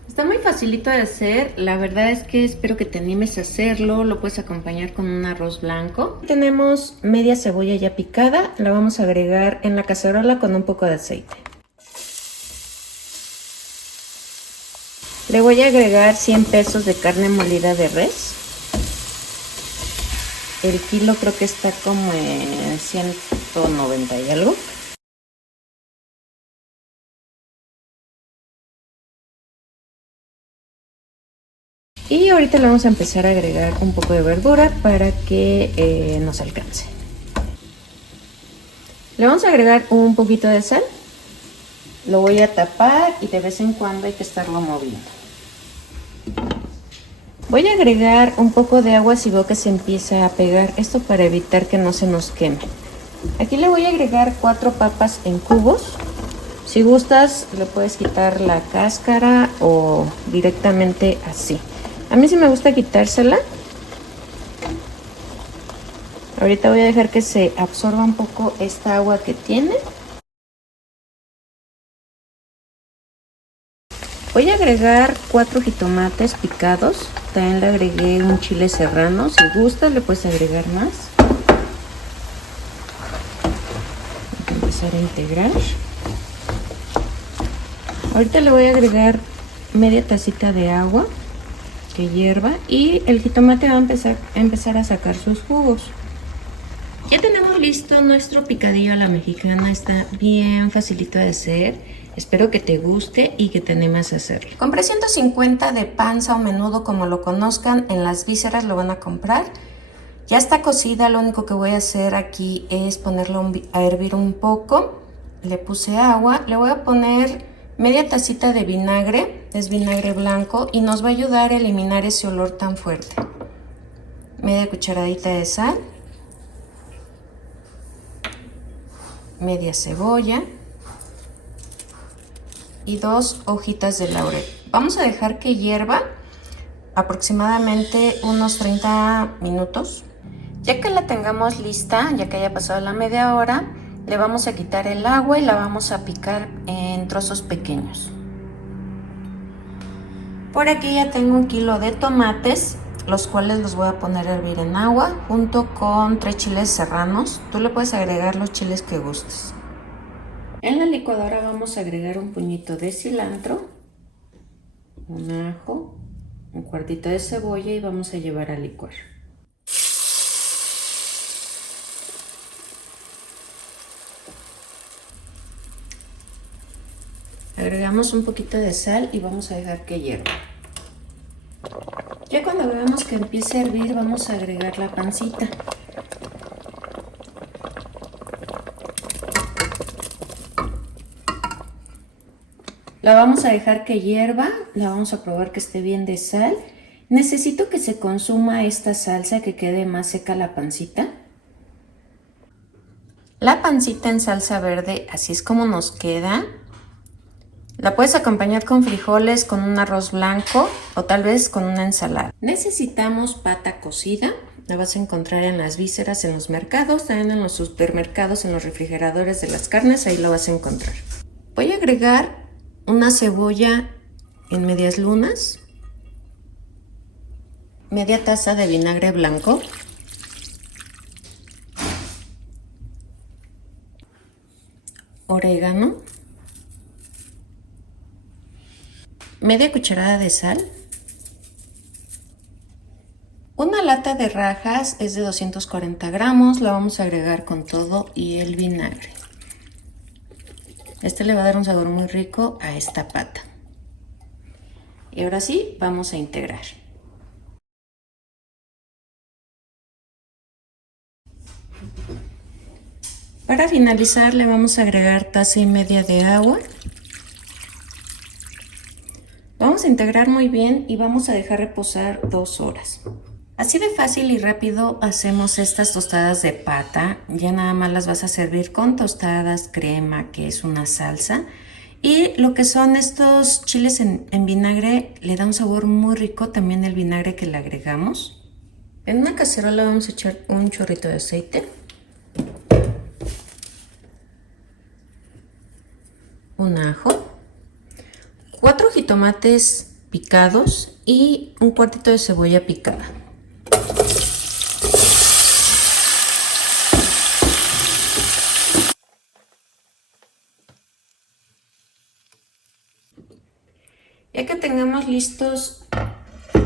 Está muy facilito de hacer, la verdad es que espero que te animes a hacerlo. Lo puedes acompañar con un arroz blanco. Tenemos media cebolla ya picada, la vamos a agregar en la cacerola con un poco de aceite. Le voy a agregar 100 pesos de carne molida de res. El kilo creo que está como en 190 y algo. Y ahorita le vamos a empezar a agregar un poco de verdura para que nos alcance. Le vamos a agregar un poquito de sal. Lo voy a tapar y de vez en cuando hay que estarlo moviendo. Voy a agregar un poco de agua si veo que se empieza a pegar. Esto para evitar que no se nos queme. Aquí le voy a agregar 4 papas en cubos. Si gustas le puedes quitar la cáscara o directamente así. A mí sí me gusta quitársela. Ahorita voy a dejar que se absorba un poco esta agua que tiene. Voy a agregar 4 jitomates picados. También le agregué un chile serrano. Si gustas le puedes agregar más. Voy a empezar a integrar. Ahorita le voy a agregar media tacita de agua que hierva y el jitomate va a empezar a sacar sus jugos. Ya tenemos listo nuestro picadillo a la mexicana. Está bien facilito de hacer. Espero que te guste y que te animes a hacerlo. Compré 150 de panza o menudo, como lo conozcan. En Las Vísceras lo van a comprar. Ya está cocida. Lo único que voy a hacer aquí es ponerlo a hervir un poco. Le puse agua. Le voy a poner media tacita de vinagre. Es vinagre blanco y nos va a ayudar a eliminar ese olor tan fuerte. Media cucharadita de sal. Media cebolla. Y 2 hojitas de laurel. Vamos a dejar que hierva aproximadamente unos 30 minutos. Ya que la tengamos lista, ya que haya pasado la media hora, le vamos a quitar el agua y la vamos a picar en trozos pequeños. Por aquí ya tengo 1 kilo de tomates, los cuales los voy a poner a hervir en agua junto con 3 chiles serranos. Tú le puedes agregar los chiles que gustes. En la licuadora vamos a agregar un puñito de cilantro, un ajo, un cuartito de cebolla y vamos a llevar a licuar. Agregamos un poquito de sal y vamos a dejar que hierva. Ya cuando veamos que empiece a hervir vamos a agregar la pancita. La vamos a dejar que hierva, la vamos a probar que esté bien de sal. Necesito que se consuma esta salsa, que quede más seca la pancita. La pancita en salsa verde, así es como nos queda. La puedes acompañar con frijoles, con un arroz blanco o tal vez con una ensalada. Necesitamos pata cocida. La vas a encontrar en Las Vísceras, en los mercados, también en los supermercados, en los refrigeradores de las carnes, ahí lo vas a encontrar. Voy a agregar una cebolla en medias lunas, media taza de vinagre blanco, orégano, media cucharada de sal, una lata de rajas, es de 240 gramos, la vamos a agregar con todo y el vinagre. Este le va a dar un sabor muy rico a esta pata. Y ahora sí, vamos a integrar. Para finalizar le vamos a agregar taza y media de agua. Vamos a integrar muy bien y vamos a dejar reposar 2 horas. Así de fácil y rápido hacemos estas tostadas de pata. Ya nada más las vas a servir con tostadas, crema, que es una salsa. Y lo que son estos chiles en vinagre le da un sabor muy rico también el vinagre que le agregamos. En una cacerola vamos a echar un chorrito de aceite. Un ajo. 4 jitomates picados y un cuartito de cebolla picada. Ya que tengamos listos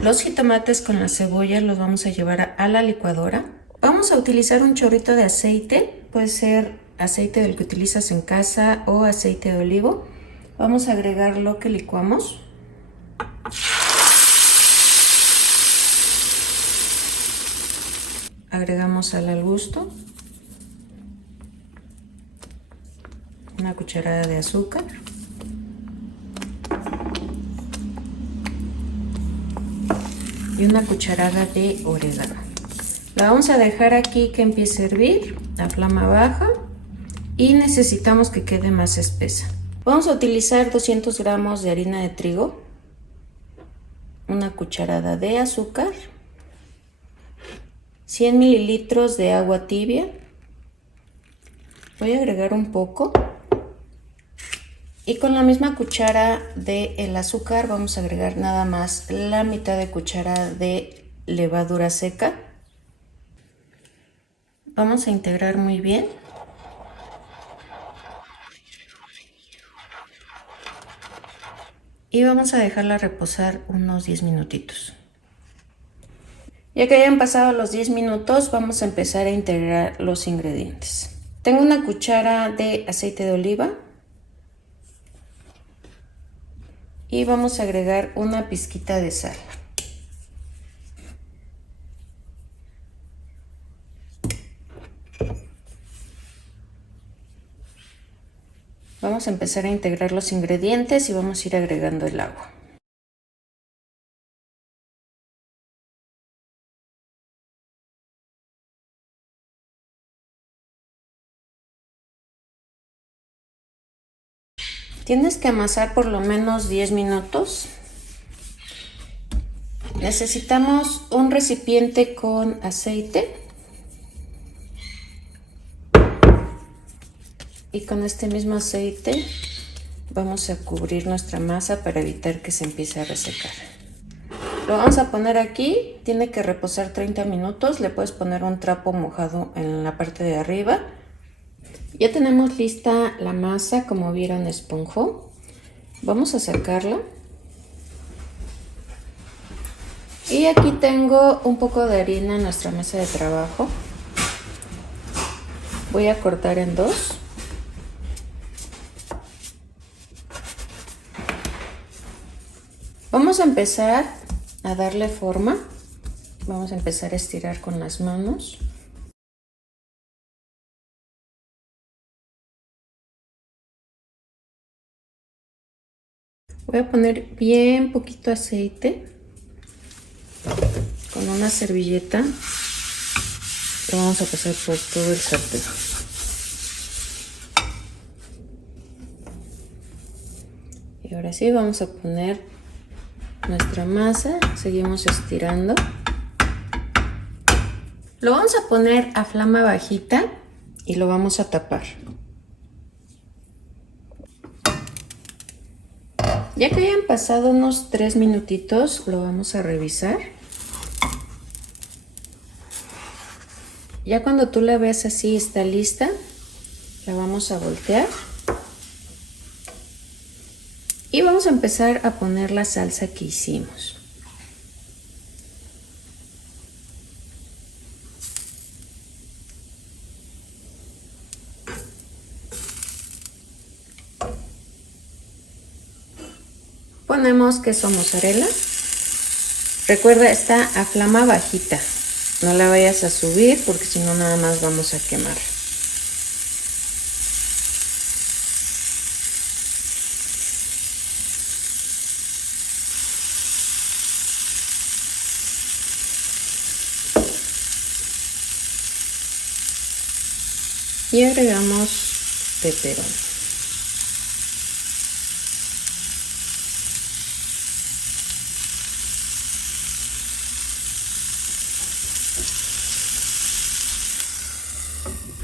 los jitomates con la cebolla, los vamos a llevar a la licuadora. Vamos Vamos a utilizar un chorrito de aceite, puede ser aceite del que utilizas en casa o aceite de olivo. Vamos a agregar lo que licuamos. Agregamos sal al gusto, una cucharada de azúcar, y una cucharada de orégano. La vamos a dejar aquí que empiece a hervir a flama baja y necesitamos que quede más espesa. Vamos a utilizar 200 gramos de harina de trigo, una cucharada de azúcar, 100 mililitros de agua tibia. Voy a agregar un poco y con la misma cuchara del azúcar vamos a agregar nada más la mitad de cuchara de levadura seca. Vamos a integrar muy bien. Y vamos a dejarla reposar unos 10 minutitos. Ya que hayan pasado los 10 minutos, vamos a empezar a integrar los ingredientes. Tengo una cuchara de aceite de oliva y vamos a agregar una pizquita de sal. Vamos a empezar a integrar los ingredientes y vamos a ir agregando el agua. Tienes que amasar por lo menos 10 minutos. Necesitamos un recipiente con aceite. Y con este mismo aceite vamos a cubrir nuestra masa para evitar que se empiece a resecar. Lo vamos a poner aquí, tiene que reposar 30 minutos, le puedes poner un trapo mojado en la parte de arriba. Ya tenemos lista la masa, como vieron esponjó. Vamos a sacarla. Y aquí tengo un poco de harina en nuestra mesa de trabajo. Voy a cortar en dos. Vamos a empezar a darle forma. Vamos a empezar a estirar con las manos. Voy a poner bien poquito aceite con una servilleta. Lo vamos a pasar por todo el sartén. Y ahora sí vamos a poner nuestra masa, seguimos estirando. Lo vamos a poner a flama bajita y lo vamos a tapar. Ya que hayan pasado unos 3 minutitos, lo vamos a revisar. Ya cuando tú la veas así está lista, la vamos a voltear. Y vamos a empezar a poner la salsa que hicimos. Ponemos queso mozzarella. Recuerda, está a flama bajita. No la vayas a subir porque si no nada más vamos a quemar. Y agregamos pepperoni.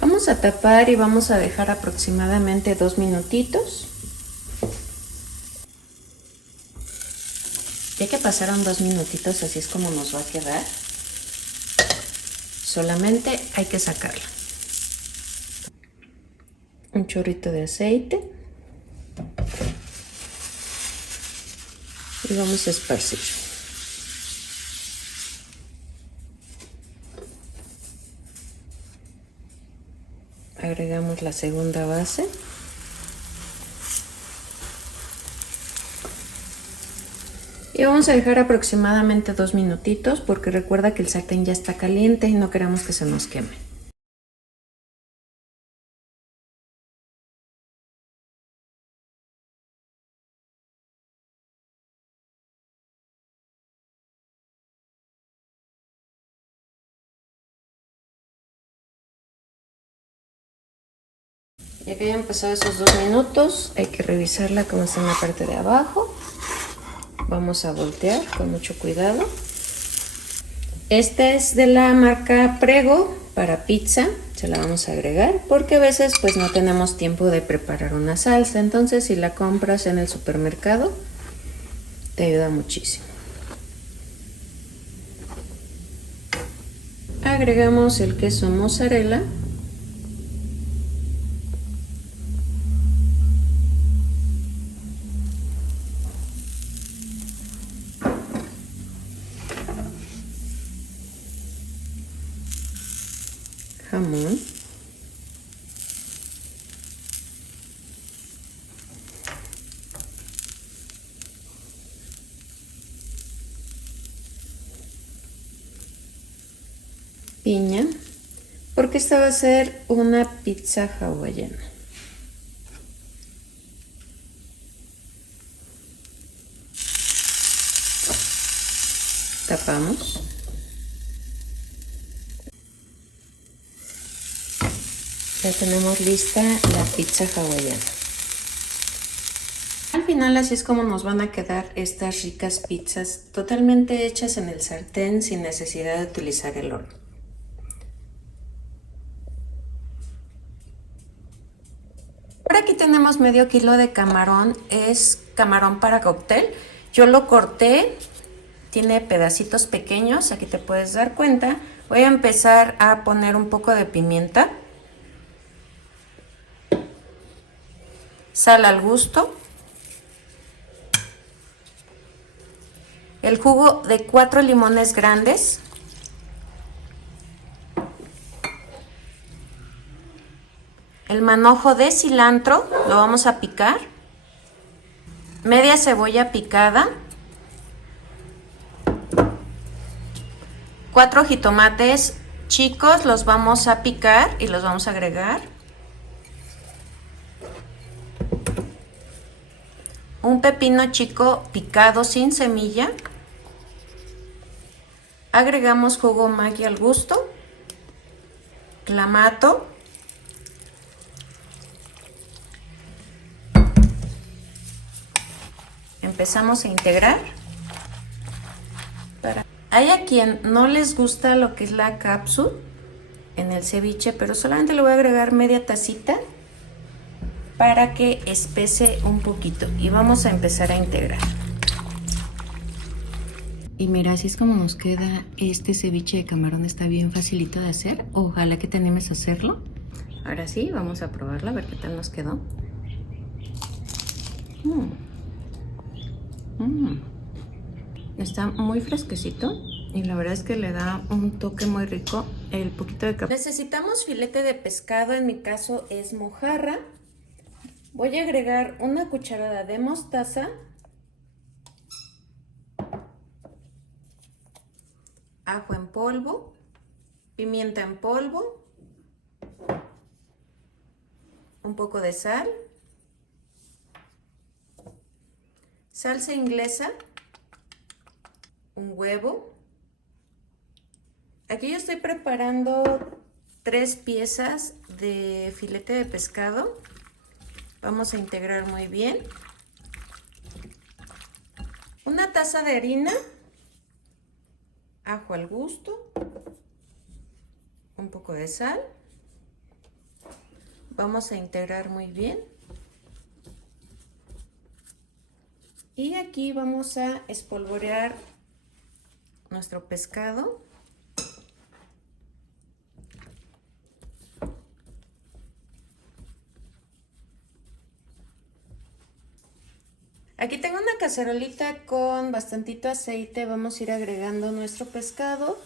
Vamos a tapar y vamos a dejar aproximadamente 2 minutitos. Ya que pasaron 2 minutitos, así es como nos va a quedar. Solamente hay que sacarla. Un chorrito de aceite. Y vamos a esparcir. Agregamos la segunda base. Y vamos a dejar aproximadamente 2 minutitos porque recuerda que el sartén ya está caliente y no queremos que se nos queme. Ya que hayan pasado esos 2 minutos, hay que revisarla como está en la parte de abajo. Vamos a voltear con mucho cuidado. Esta es de la marca Prego para pizza. Se la vamos a agregar porque a veces pues no tenemos tiempo de preparar una salsa. Entonces si la compras en el supermercado te ayuda muchísimo. Agregamos el queso mozzarella. Jamón. Piña, porque esta va a ser una pizza hawaiana. Tapamos. Ya tenemos lista la pizza hawaiana. Al final así es como nos van a quedar estas ricas pizzas totalmente hechas en el sartén sin necesidad de utilizar el horno. Por aquí tenemos medio kilo de camarón, es camarón para cóctel. Yo lo corté, tiene pedacitos pequeños, aquí te puedes dar cuenta. Voy a empezar a poner un poco de pimienta, sal al gusto, el jugo de 4 limones grandes, el manojo de cilantro, lo vamos a picar, media cebolla picada, 4 jitomates chicos, los vamos a picar y los vamos a agregar, un pepino chico picado sin semilla, agregamos jugo Maggi al gusto, clamato, empezamos a integrar. Hay a quien no les gusta lo que es la cápsula en el ceviche, pero solamente le voy a agregar media tacita para que espese un poquito y vamos a empezar a integrar. Y mira, así es como nos queda este ceviche de camarón, está bien facilito de hacer, ojalá que te animes a hacerlo. Ahora sí, vamos a probarlo, a ver qué tal nos quedó. Está muy fresquecito y la verdad es que le da un toque muy rico el poquito de café. Necesitamos filete de pescado, en mi caso es mojarra. Voy a agregar una cucharada de mostaza, ajo en polvo, pimienta en polvo, un poco de sal, salsa inglesa, un huevo. Aquí yo estoy preparando 3 piezas de filete de pescado. Vamos a integrar muy bien. Una taza de harina, ajo al gusto, un poco de sal. Vamos a integrar muy bien. Y aquí vamos a espolvorear nuestro pescado. Aquí tengo una cacerolita con bastantito aceite. Vamos a ir agregando nuestro pescado.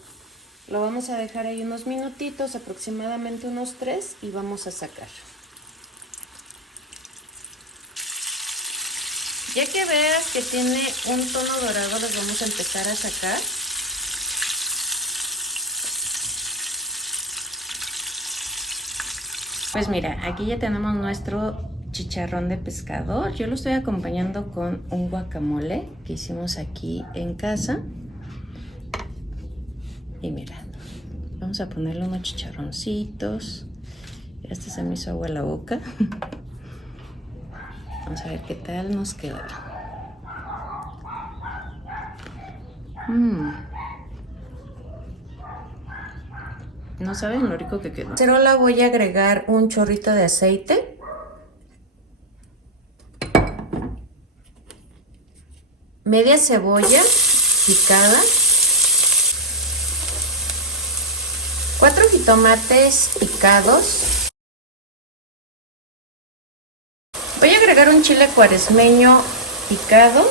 Lo vamos a dejar ahí unos minutitos, aproximadamente unos 3, y vamos a sacar. Ya que veas que tiene un tono dorado, los vamos a empezar a sacar. Pues mira, aquí ya tenemos nuestro chicharrón de pescado. Yo lo estoy acompañando con un guacamole que hicimos aquí en casa. Y mira, vamos a ponerle unos chicharroncitos. Este se me hizo agua en la boca. Vamos a ver qué tal nos queda. No saben lo rico que quedó. En la cacerola voy a agregar un chorrito de aceite. Media cebolla picada. 4 jitomates picados. Voy a agregar un chile cuaresmeño picado.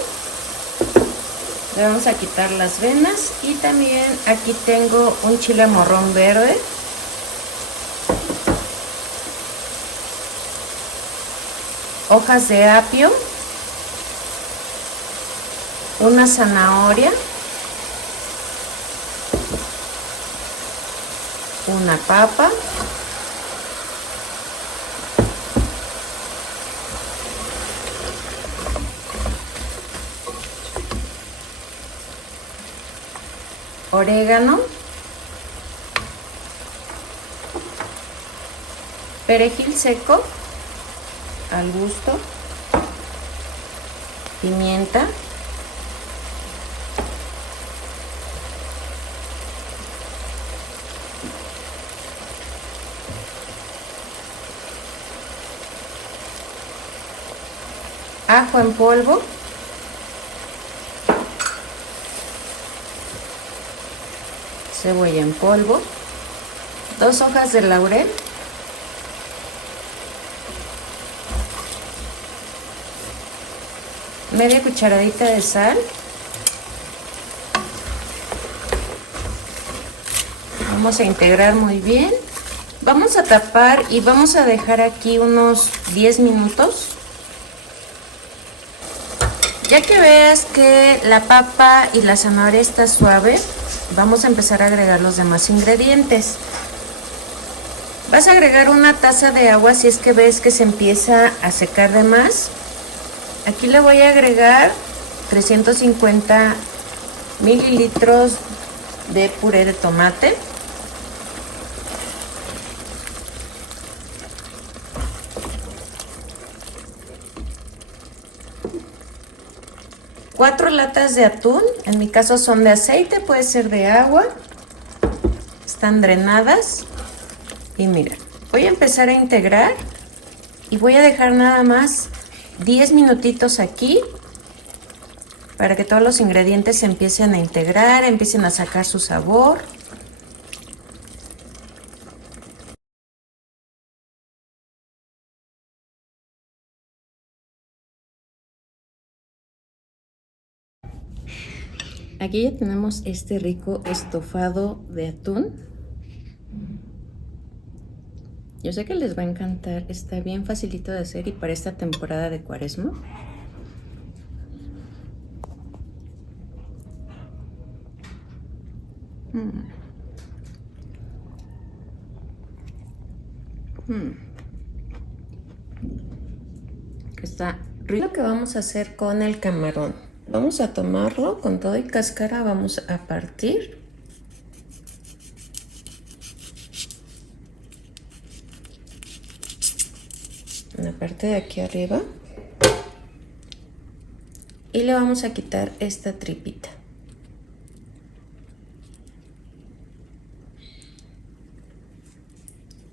Le vamos a quitar las venas y también aquí tengo un chile morrón verde. Hojas de apio. Una zanahoria. Una papa. Orégano, perejil seco al gusto, pimienta, ajo en polvo, cebolla en polvo, 2 hojas de laurel, media cucharadita de sal, vamos a integrar muy bien, vamos a tapar y vamos a dejar aquí unos 10 minutos. Ya que veas que la papa y la zanahoria está suave, vamos a empezar a agregar los demás ingredientes. Vas a agregar una taza de agua si es que ves que se empieza a secar de más. Aquí le voy a agregar 350 mililitros de puré de tomate. Cuatro latas de atún, en mi caso son de aceite, puede ser de agua. Están drenadas. Y mira, voy a empezar a integrar y voy a dejar nada más 10 minutitos aquí para que todos los ingredientes se empiecen a integrar, empiecen a sacar su sabor. Aquí ya tenemos este rico estofado de atún. Yo sé que les va a encantar, está bien facilito de hacer y para esta temporada de Cuaresma. Está rico. Lo que vamos a hacer con el camarón. Vamos a tomarlo con todo y cáscara, vamos a partir. La parte de aquí arriba. Y le vamos a quitar esta tripita.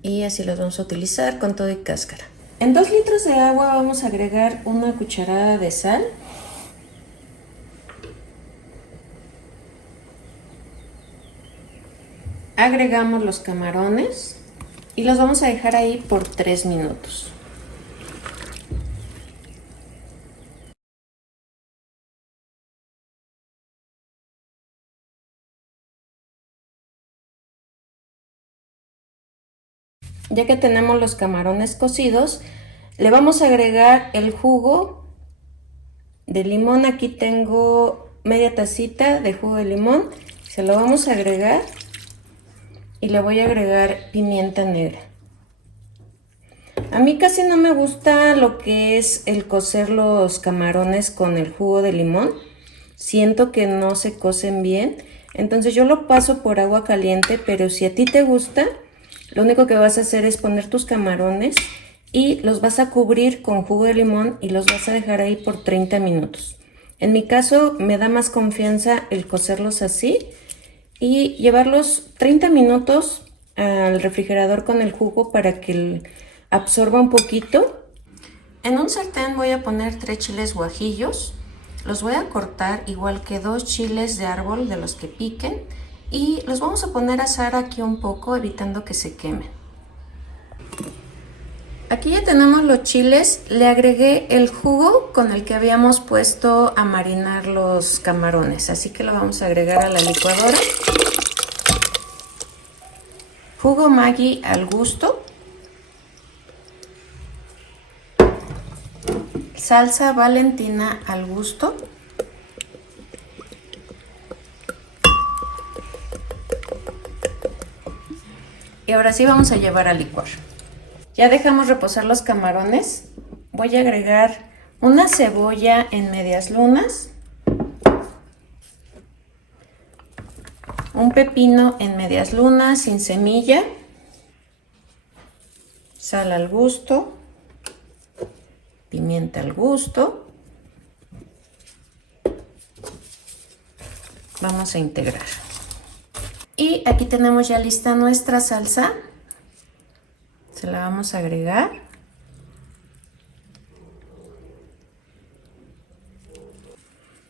Y así los vamos a utilizar con todo y cáscara. En 2 litros de agua vamos a agregar una cucharada de sal. Agregamos los camarones y los vamos a dejar ahí por 3 minutos. Ya que tenemos los camarones cocidos, le vamos a agregar el jugo de limón. Aquí tengo media tacita de jugo de limón. Se lo vamos a agregar y le voy a agregar pimienta negra. A mí casi no me gusta lo que es el cocer los camarones con el jugo de limón. Siento que no se cocen bien. Entonces yo lo paso por agua caliente, pero si a ti te gusta, lo único que vas a hacer es poner tus camarones y los vas a cubrir con jugo de limón y los vas a dejar ahí por 30 minutos. En mi caso me da más confianza el cocerlos así y llevarlos 30 minutos al refrigerador con el jugo para que absorba un poquito. En un sartén voy a poner 3 chiles guajillos. Los voy a cortar igual que 2 chiles de árbol de los que piquen y los vamos a poner a asar aquí un poco, evitando que se quemen. Aquí ya tenemos los chiles. Le agregué el jugo con el que habíamos puesto a marinar los camarones, así que lo vamos a agregar a la licuadora. Jugo Maggi al gusto. Salsa Valentina al gusto. Y ahora sí vamos a llevar a licuar. Ya dejamos reposar los camarones. Voy a agregar una cebolla en medias lunas, un pepino en medias lunas sin semilla, sal al gusto, pimienta al gusto. Vamos a integrar. Y aquí tenemos ya lista nuestra salsa. Se la vamos a agregar.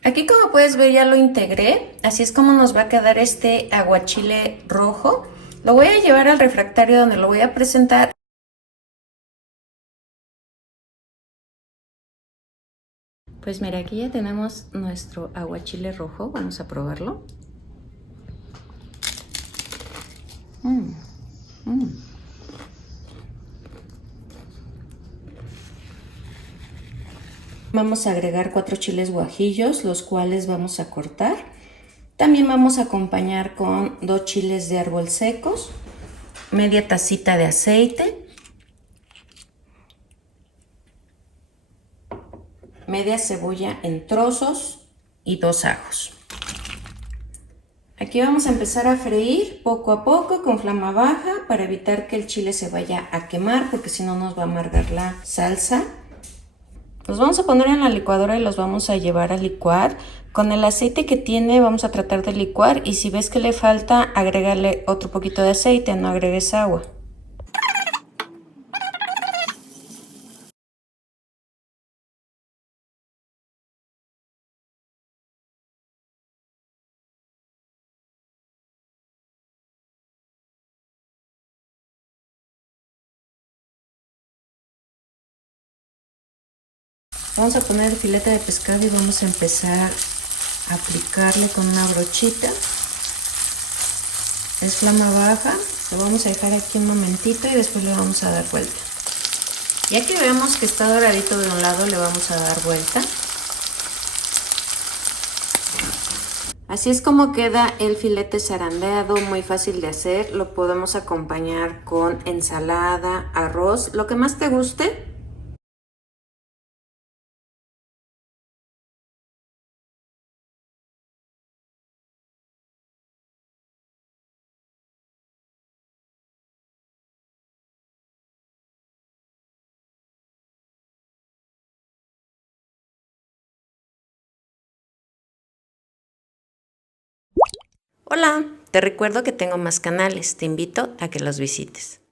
Aquí, como puedes ver, ya lo integré. Así es como nos va a quedar este aguachile rojo. Lo voy a llevar al refractario donde lo voy a presentar. Pues mira, aquí ya tenemos nuestro aguachile rojo. Vamos a probarlo. Vamos a agregar 4 chiles guajillos, los cuales vamos a cortar. También vamos a acompañar con 2 chiles de árbol secos, media tacita de aceite, media cebolla en trozos y 2 ajos. Aquí vamos a empezar a freír poco a poco con flama baja para evitar que el chile se vaya a quemar, porque si no nos va a amargar la salsa. Los vamos a poner en la licuadora y los vamos a llevar a licuar. Con el aceite que tiene vamos a tratar de licuar, y si ves que le falta, agrégale otro poquito de aceite, no agregues agua. Vamos a poner el filete de pescado y vamos a empezar a aplicarle con una brochita. Es flama baja, lo vamos a dejar aquí un momentito y después le vamos a dar vuelta. Ya que veamos que está doradito de un lado, le vamos a dar vuelta. Así es como queda el filete zarandeado, muy fácil de hacer. Lo podemos acompañar con ensalada, arroz, lo que más te guste. Hola, te recuerdo que tengo más canales, te invito a que los visites.